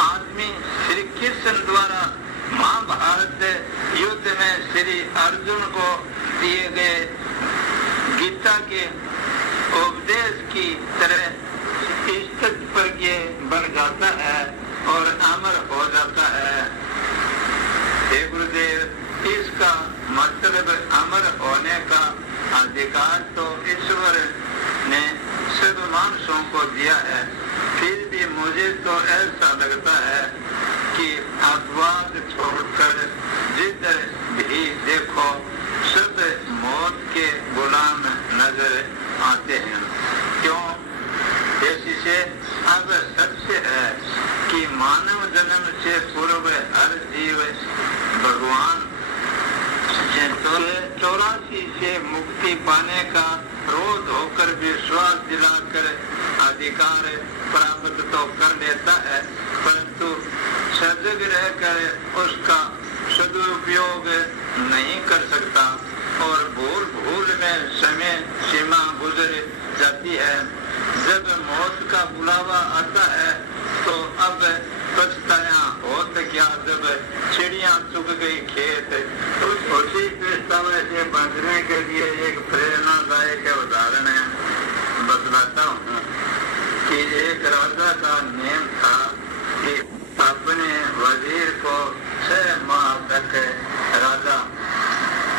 आदमी श्री कृष्ण द्वारा महाभारत युद्ध में श्री अर्जुन को दिए गए गीता के उपदेश की तरह स्थित प्रज्ञ बन जाता है और अमर हो जाता है। हे गुरुदेव, इसका मतलब अमर होने का अधिकार तो ईश्वर ने सब मानसों को दिया है। फिर भी मुझे तो ऐसा लगता है कि अपवाद छोड़कर जिधर भी देखो सब मौत के गुलाम नजर आते हैं। क्यों? इससे अब सत्य है कि मानव जन्म से पूर्व हर जीव भगवान 84 से मुक्ति पाने का रोध होकर विश्वास दिलाकर अधिकार प्राप्त तो कर लेता है, परंतु सजग रहकर उसका सदुपयोग नहीं कर सकता और भूल में समय सीमा गुजर जाती है। जब मौत का बुलावा आता है तो अब पछताया होत क्या जब चिड़िया चुग गई खेत। उसी पछतावे से बचने के लिए एक प्रेरणादायक उदाहरण बतलाता हूँ कि एक राजा का नियम था कि अपने वजीर को 6 माह तक राजा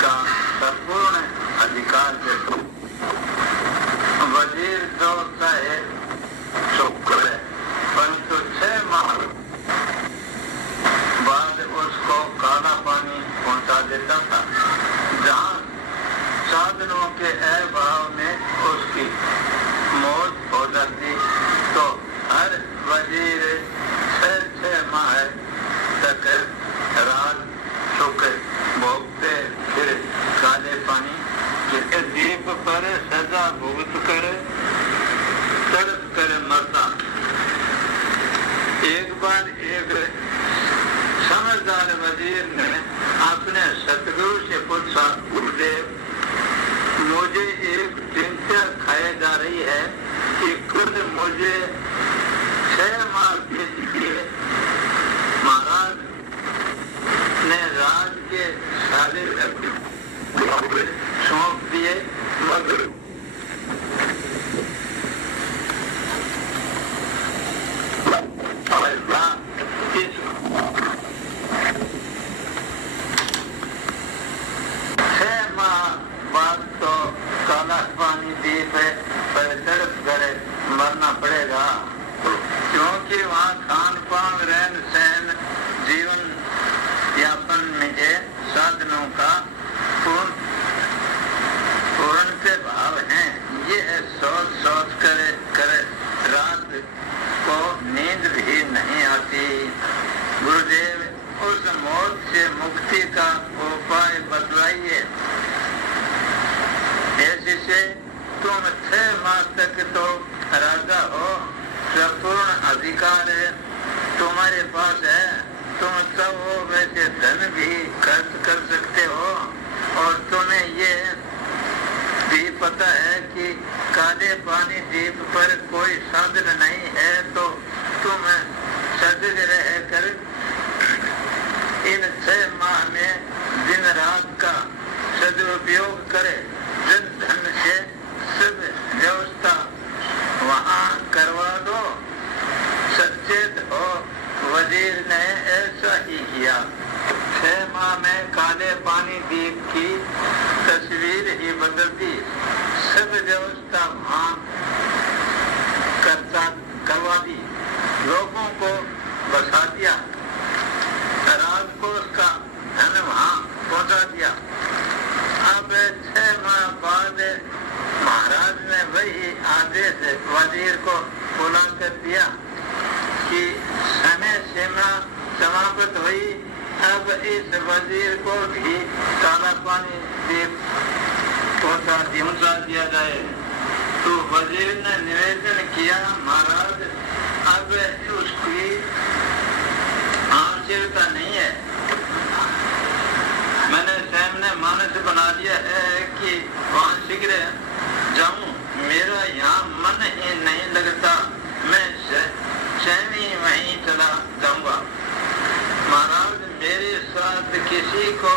का संपूर्ण अधिकार देता। वजीर जो चाहे सो करे, एक बार एक समझदार वजीर ने अपने सतगुरु से पूछा, गुरुदेव मुझे एक चिंता खाई जा रही है कि खुद मुझे 6 माह के लिए महाराज ने राज के सारे सौंप दिए, मगर इस 6 माह बाद तो काला पानी द्वीप पर तड़प कर मरना पड़ेगा, क्योंकि वहाँ खान पान रहन सहन जीवन यापन में साधनों का पूर्ण से भाव है। ये सोच कर रात को नींद भी नहीं आती। गुरुदेव उस मौत से मुक्ति का उपाय बतलाइए। ऐसे से तुम 6 माह तक तो राजा हो, संपूर्ण अधिकार तुम्हारे पास है, तुम सब हो वैसे धन भी खर्च कर सकते हो, और तुम्हें ये भी पता है कि काले पानी द्वीप पर कोई साधन नहीं है, तो तुम सजग रहकर इन 6 माह में दिन रात का सदुपयोग करे। जन धन से सब व्यवस्था वहाँ करवा दो। सचेत हो, वजीर ने ऐसा ही किया। 6 माह में काले पानी द्वीप की तस्वीर ही बदल दी। सब व्यवस्था वहाँ करवा दी, लोगों को बसा दिया, राज को उसका धन वहाँ पहुँचा दिया। अब 6 माह बाद महाराज ने वही आदेश वजीर को बुला कर दिया कि समय सीमा समाप्त हुई, अब इस वजीर को भी काला पानी द्वीप पहुंचा दिया जाए। तो वजीर ने निवेदन किया, महाराज अब उसकी आवश्यकता नहीं है, मैंने स्वयं ने मानस बना लिया है कि वहाँ शीघ्र जाऊं, मेरा यहाँ मन ही नहीं लगता, मैं स्वयं ही वहीं चला जाऊंगा। महाराज मेरे साथ किसी को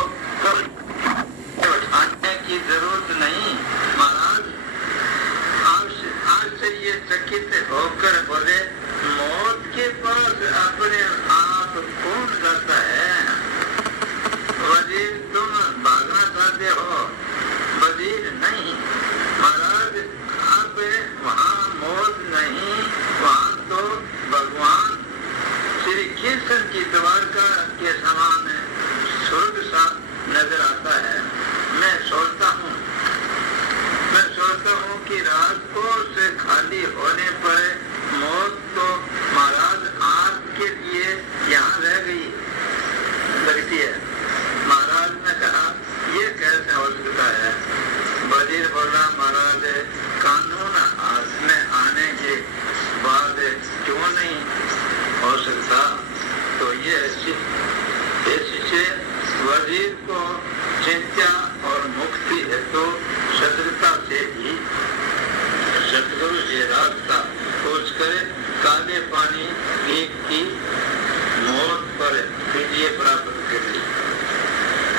उठाने की जरूरत नहीं। महाराज आश्चर्यचकित होकर बोले, मौत के पास अपने आप कौन जाता है? वजीर तुम भागना चाहते हो? वजीर नहीं महाराज, अब वहाँ मौत नहीं, वहाँ तो भगवान श्री कृष्ण की द्वारका के समान स्वर्ग सा नजर आता है। मैं सोचता हूँ कि राजकोट से खाली होने पर मौत तो महाराज आपके लिए यहाँ रह गई लगती है। महाराज ने कहा, ये कैसे हो सकता है? वजीर बोला, महाराज कानून हाथ में आने के बाद क्यों नहीं हो सकता? तो ये इससे वजीर को चिंता और मुक्ति है, तो सतर्कता से ही सतगुरु से रास्ता खोज कर काले पानी की मौत पर विजय प्राप्त कर ली।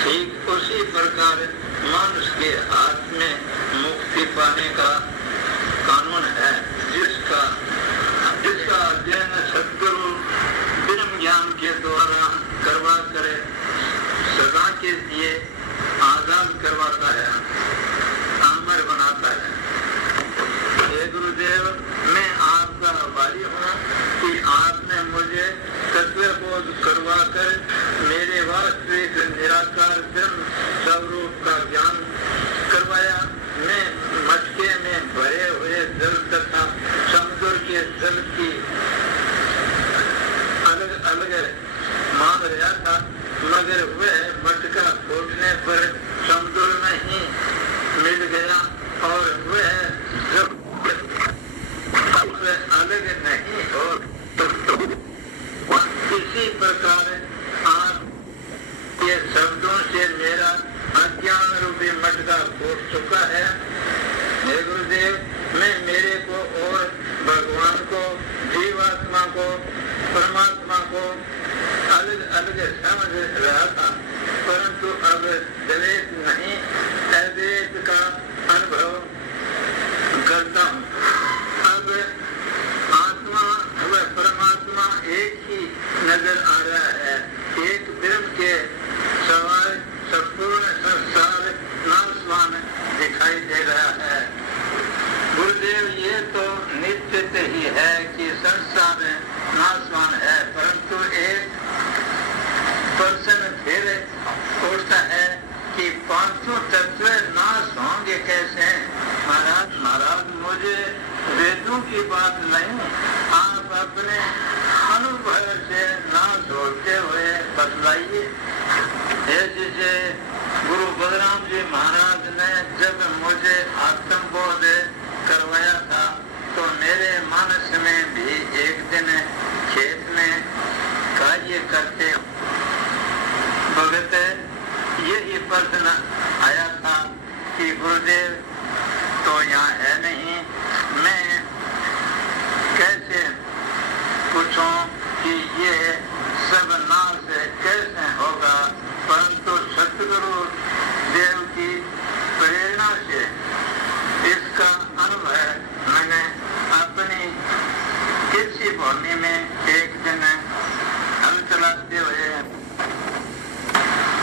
ठीक उसी प्रकार मनुष्य के हाथ में मुक्ति पाने का कानून है, जिसका अध्ययन सतगुरु ब्रह्म ज्ञान के द्वारा करवा करे सदा के लिए आजाद करवाता है, अमर बनाता है। हे गुरुदेव, मैं आपका आभारी हूँ कि आपने मुझे तत्वबोध करवा कर मेरे वास्तविक निराकार ब्रह्म स्वरूप का ज्ञान करवाया। मैं मटके में भरे हुए जल तथा समुद्र के जल की अलग अलग मांग रहा था, मगर वह मटका खोलने पर समुद्र नहीं मिल गया, और वह जब अलग नहीं और उसी प्रकार आप ये शब्दों से मेरा अज्ञान रूपी मटका फूट चुका है। हे गुरुदेव, मैं मेरे को और भगवान को, जीवात्मा को, परमात्मा को अलग अलग समझ रहा था, परंतु अब द्वैत नहीं, अद्वैत का अनुभव करता हूँ। अब आत्मा व परमात्मा एक ही नजर आ रहा है। एक ब्रह्म के सवाल संपूर्ण संसार नाशवान दिखाई दे रहा है। गुरुदेव, ये तो निश्चित ही है कि संसार नाशवान है, परंतु एक प्रश्न फिर उठता है कि पांचों तत्व नाश होंगे कैसे? महाराज मुझे वेदों की बात नहीं, आप अपने अनुभव से नाश होते हुए बतलाइए। जैसे गुरु बलराम जी महाराज ने जब मुझे आत्मबोध करवाया था, तो मेरे मानस में भी एक दिन खेत में कार्य करते वक्त यही प्रश्न आया था कि गुरुदेव तो यहाँ है नहीं, मैं कैसे पूछूं कि ये सब नाश कैसे होगा? परंतु सतगुरु देव की प्रेरणा से इसका अनुभव मैंने अपनी कृषि भूमि में एक दिन हल चलाते हुए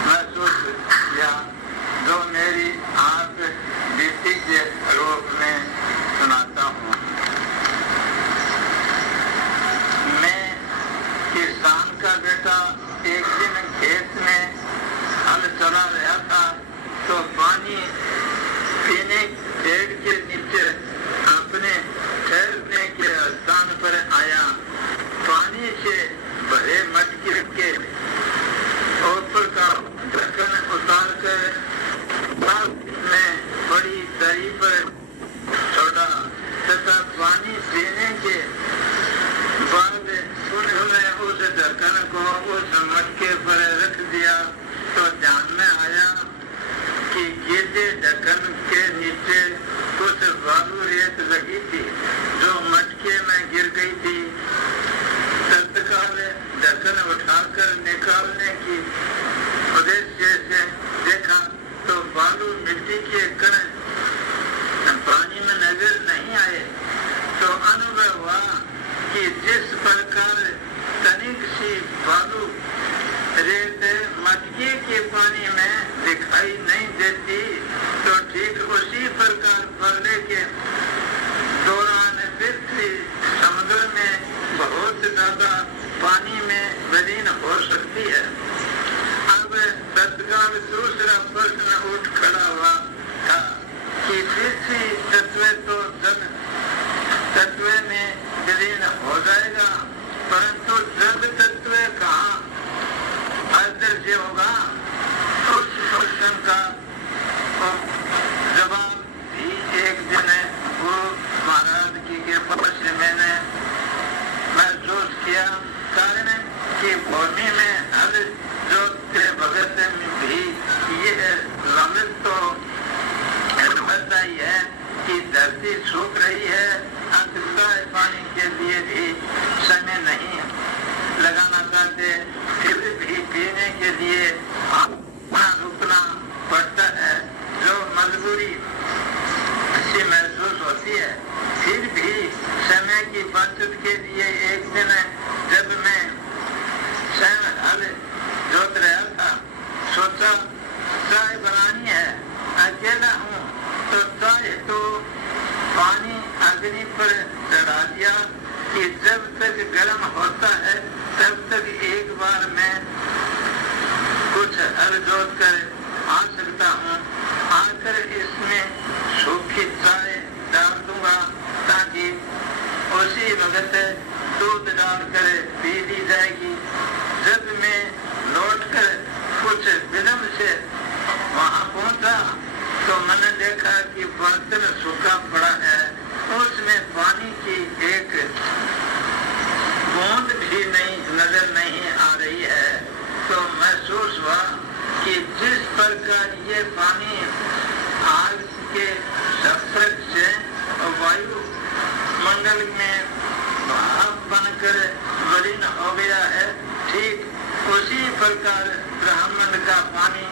महसूस किया, जो मेरी आप बीती के रूप में सुनाता हूँ। मैं किसान का बेटा एक दिन खेत में हल चला रहा था, तो पानी पीने पेड़ के नीचे अपने ठहरने के स्थान पर आया। पानी से भरे मटके के ऊपर का ढक्कन उतार कर में बड़ी दरी पर छोड़ा तथा पानी पीने के बाद उन्होंने उस ढक्कन को उस मटके पर रख दिया। तो ध्यान में आया कि गीले ढक्कन के नीचे कुछ बालू रेत लगी थी, जो मटके में गिर गई थी। तत्काल ढक्कन उठाकर निकालने की उद्देश्य से देखा तो बालू मिट्टी के कण पानी में नजर नहीं आए। तो अनुभव हुआ कि जिस प्रकार तनिक सी बालू रेत मटके के पानी में दिखाई नहीं देती, तो ठीक उसी प्रकार पहले के दौरान पृथ्वी समुद्र में बहुत ज्यादा पानी में विलीन हो सकती है। अब तत्काल दूसरा प्रश्न उठ खड़ा हुआ था कि पृथ्वी तत्व तो जल तत्व में विलीन हो जाएगा, परंतु जल तत्व कहाँ अदृश्य होगा? उस प्रश्न का जवाब भी एक दिन गुरु महाराज की कृपा से मैंने महसूस किया। कारण कि भूमि में हल जोतते भगत में भी ये लमित तो पता ही है कि धरती सूख रही है, अंततः पानी के लिए भी समय नहीं लगाना चाहते, फिर भी पीने के लिए रुकना पड़ता है, जो मजबूरी से महसूस होती है। फिर भी समय की बचत के लिए एक दिन जब मैं स्वयं हल जोत रहा था, सोचा चाय बनानी है, अकेला हूँ तो चाय तो पानी अग्नि पर चढ़ा दिया कि जब तक गर्म होता है तब तक एक बार मैं कुछ हल जोत कर आ सकता हूँ। आकर इसमें सूखी चाय डाल दूंगा ताकि उसी वक्त दूध डालकर पी ली जाएगी। जब मैं लौटकर कुछ विलम्ब से वहाँ पहुँचा तो मैंने देखा कि बर्तन सूखा पड़ा है, उसमें पानी की एक बूंद भी नहीं नजर नहीं आ प्रकार ये पानी आग के संपर्क से वायु मंडल में भाप बनकर विलीन हो गया है। ठीक उसी प्रकार ब्रह्मांड का पानी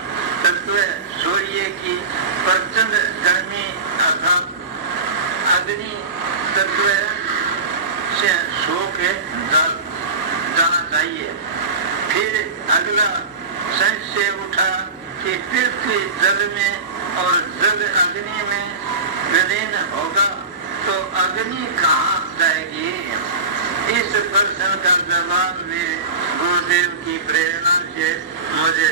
तत्व सूर्य की प्रचंड गर्मी अर्थात अग्नि तत्व से सोख जाना चाहिए। फिर अगला संशय उठा कि पृथ्वी जल में और जल अग्नि में विलीन होगा तो अग्नि कहाँ जाएगी? इस प्रश्न का जवाब भी गुरुदेव की प्रेरणा से मुझे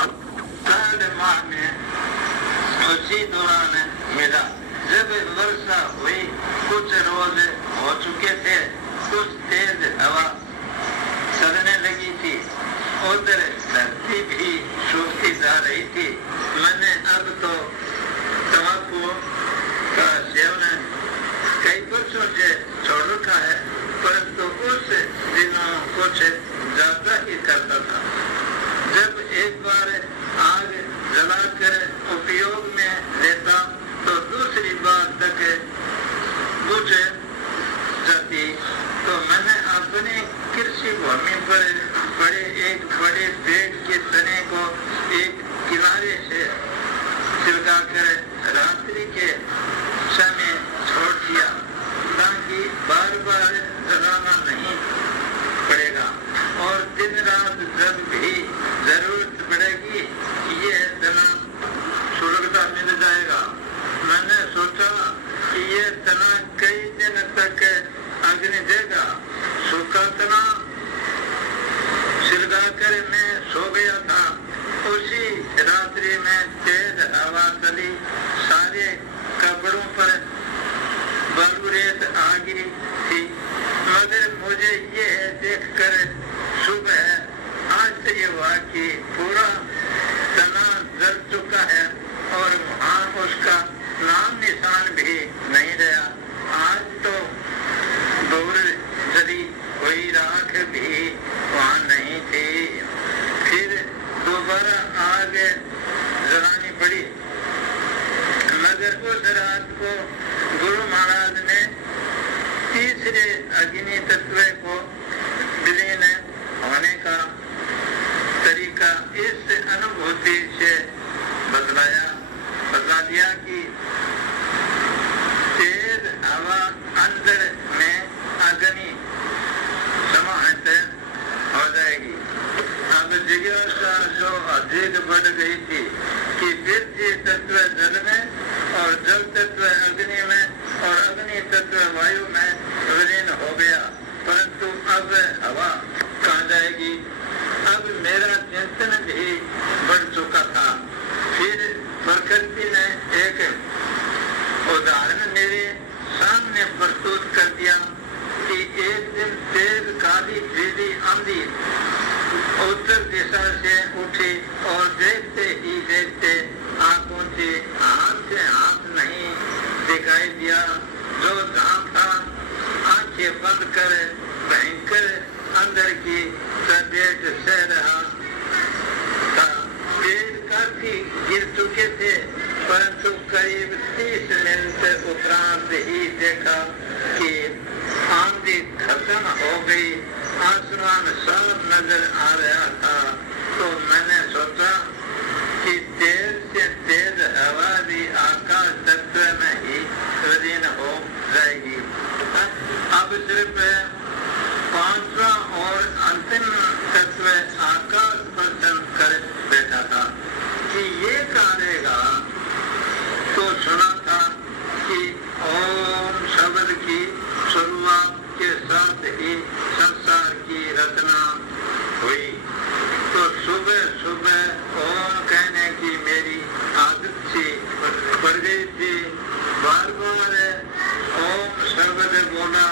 अप्रैल माह में उसी दौरान मिला जब वर्षा हुई। कुछ रोज हो चुके थे, कुछ तेज हवा चलने लगी थी, उधर धरती भी सूखती जा रही थी। मैंने अब तो तंबाकू का सेवन कई वर्षों से छोड़ रखा है, परंतु उस दिनों कुछ ज्यादा ही करता था। जब एक बार आग जलाकर उपयोग में लेता तो दूसरी बार तक बुझ जाती। तो मैंने अपने कृषि भूमि पर बड़े एक बड़े पेड़ के तने को एक किनारे से छिड़काकर रात्रि के समय छोड़ दिया ताकि बार बार जलाना नहीं पड़ेगा और दिन रात जब भी जरूरत पड़ेगी ये तना सुरक्षा मिल जाएगा। मैंने सोचा कि ये तना कई दिन तक अग्नि देगा। सूखा तना छिड़काकर मैं सो गया था। उसी रात्रि में तेज हवा चली, सारे कपड़ों पर बलुरेत आ गिरी थी, मगर मुझे ये देखकर सुबह आश्चर्य हुआ कि पूरा तना जल चुका है और वहाँ उसका नाम निशान भी नहीं रहा। आज तो दूर जली कोई राख भी वहाँ नहीं थी। फिर दोबारा आग जलानी पड़ी, मगर उस रात को गुरु महाराज ने तीसरे अग्नि तत्व को विलीन होने का तरीका इस अनुभूति से बतला दिया कि तेज हवा अंदर में अग्नि समाहित हो जाएगी। अब जिज्ञासा जो अधिक बढ़ गई थी कि पृथ्वी तत्व जल में और जल तत्व अग्नि में और अग्नि तत्व वायु में विलीन हो गया, परंतु अब हवा कहाँ जाएगी? अब मेरा चिंतन भी बढ़ चुका था। फिर प्रकृति ने एक उदाहरण मेरे सामने प्रस्तुत कर दिया कि एक दिन तेज काली बिजली आंधी उत्तर दिशा से उठी और देखते ही देखते आंखों से हाथ नहीं दिखाई दिया। जो जहाँ था आंखें बंद कर भयंकर अंदर की तबीयत सह रहा था। पेड़ काफी गिर चुके थे, परंतु करीब 30 मिनट उपरांत ही देखा कि आंधी खत्म हो गई, आसमान साफ नजर आ रहा था। तो मैंने सोचा कि तेज से तेज हवा भी आकाश तत्व में ही विलीन हो जाएगी। अब सिर्फ पांचवा और अंतिम तत्व आकाश दर्शन कर बैठा था कि ये करेगा। तो सुना था कि ओम शब्द की शुरुआत के साथ ही संसार की रचना हुई। तो सुबह सुबह ओम कहने की मेरी आदत सी पड़ गई थी। बार बार ओम शब्द बोला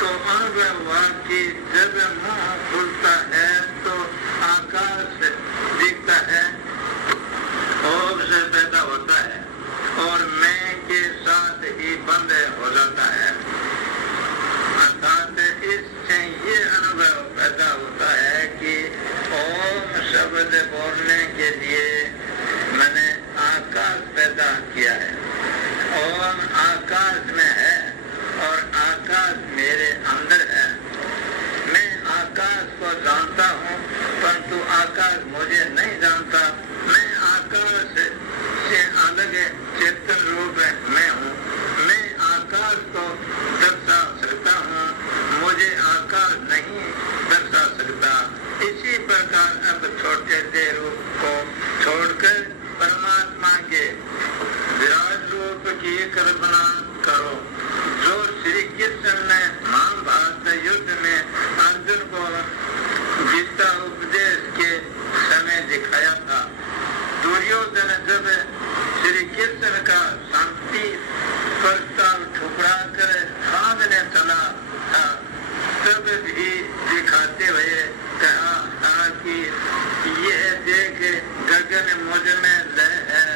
तो अनुभव हुआ कि जब मुंह खुलता है तो आकाश दिखता है, ओम से पैदा होता है और मैं के साथ ही बंद हो जाता है। अर्थात इससे ये अनुभव पैदा होता है कि ओम शब्द बोलने के लिए आकाश मुझे नहीं जानता, मैं आकाश से अलग चेतन रूप में हूँ। मैं आकाश को दर्शा सकता हूँ, मुझे आकाश नहीं दर्शा सकता। इसी प्रकार अब छोटे देह रूप को छोड़कर परमात्मा के विराट रूप की कल्पना करो, जो श्री कृष्ण ने महाभारत युद्ध में अर्जुन को गीता उपदेश के समय दिखाया था। दुर्योधन जब श्री कृष्ण का शांति प्रस्ताव ठुकरा कर भागने चला था, तब भी दिखाते हुए कहा था कि यह देख गगन मुझ में लय है,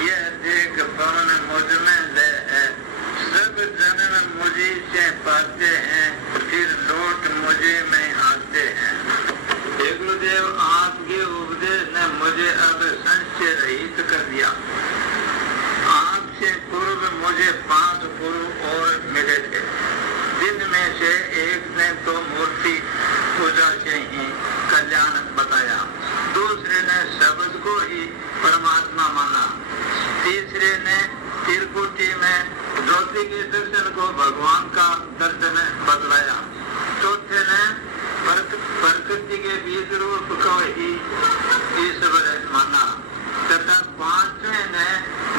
यह देख पवन मुझ में लय है। सब जन्म मुझे से पाते हैं, फिर लौट मुझे में आते हैं। हे गुरुदेव, आपके उपदेश ने मुझे अब संशय रहित कर दिया। आपसे पूर्व मुझे 5 गुरु और मिले थे। दिन में से एक ने तो मूर्ति पूजा से ही कल्याण बताया, दूसरे ने शब्द को ही परमात्मा माना, तीसरे ने त्रिकुटी में ज्योति के दर्शन को भगवान का दर्शन बतलाया, चौथे ने प्रकृति के बीज रूप को ही ईश्वर माना, तथा पांचवें ने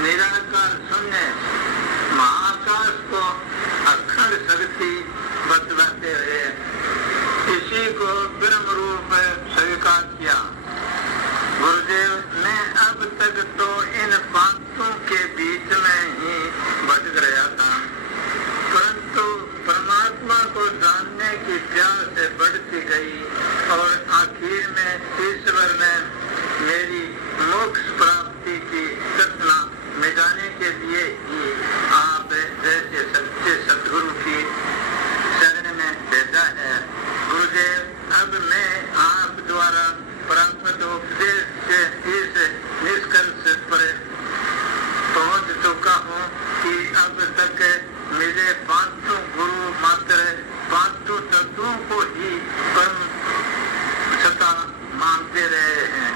निराकार शून्य महाकाश को अखंड शक्ति बतलाते हुए इसी को ब्रह्म रूप स्वीकार किया। गुरुदेव, मैं अब तक तो इन पांचों के बीच में ही भटक रहा था, परंतु परमात्मा को जानने की प्यास बढ़ती गई और आखिर में ईश्वर ने मेरी मोक्ष प्राप्ति की तृष्णा मिटाने के लिए ही आप जैसे सच्चे सद्गुरु की शरण में भेजा है। गुरुदेव, अब मैं आप द्वारा प्राप्त उपदेश से इस निष्कर्ष पर पहुंच चुका हूँ कि अब तक मिले पांचों गुरु मात्र पांचों तत्वों को ही परम सत्ता मानते रहे हैं,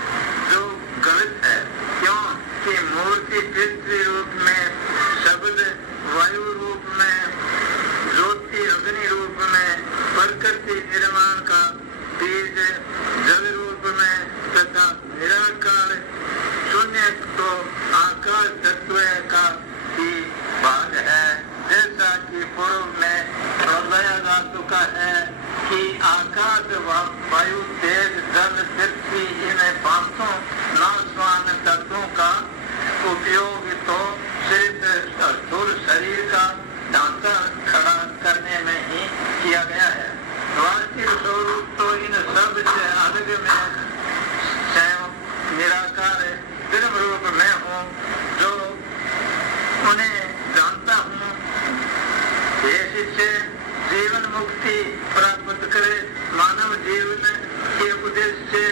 जो गलत है। क्यों कि मूर्ति पृथ्वी रूप में, शब्द वायु रूप में, ज्योति अग्नि रूप में, प्रकृति निर्माण का बीज जल रूप में तथा निराकार शून्य तो आकाश तत्व का ही भाग है। जैसा कि पूर्व में बताया जा चुका है कि आकाश वायु तेज जल पृथ्वी इन पांचों नाशवान तत्वों का उपयोग तो सिर्फ स्थूल शरीर का ढांचा खड़ा करने में ही किया गया है। वास्तविक स्वरूप तो इन सब से अलग में स्वयं निराकार ब्रह्म रूप में हूँ, जो उन्हें जानता हूँ। इससे जीवन मुक्ति प्राप्त करे मानव जीवन के उद्देश्य से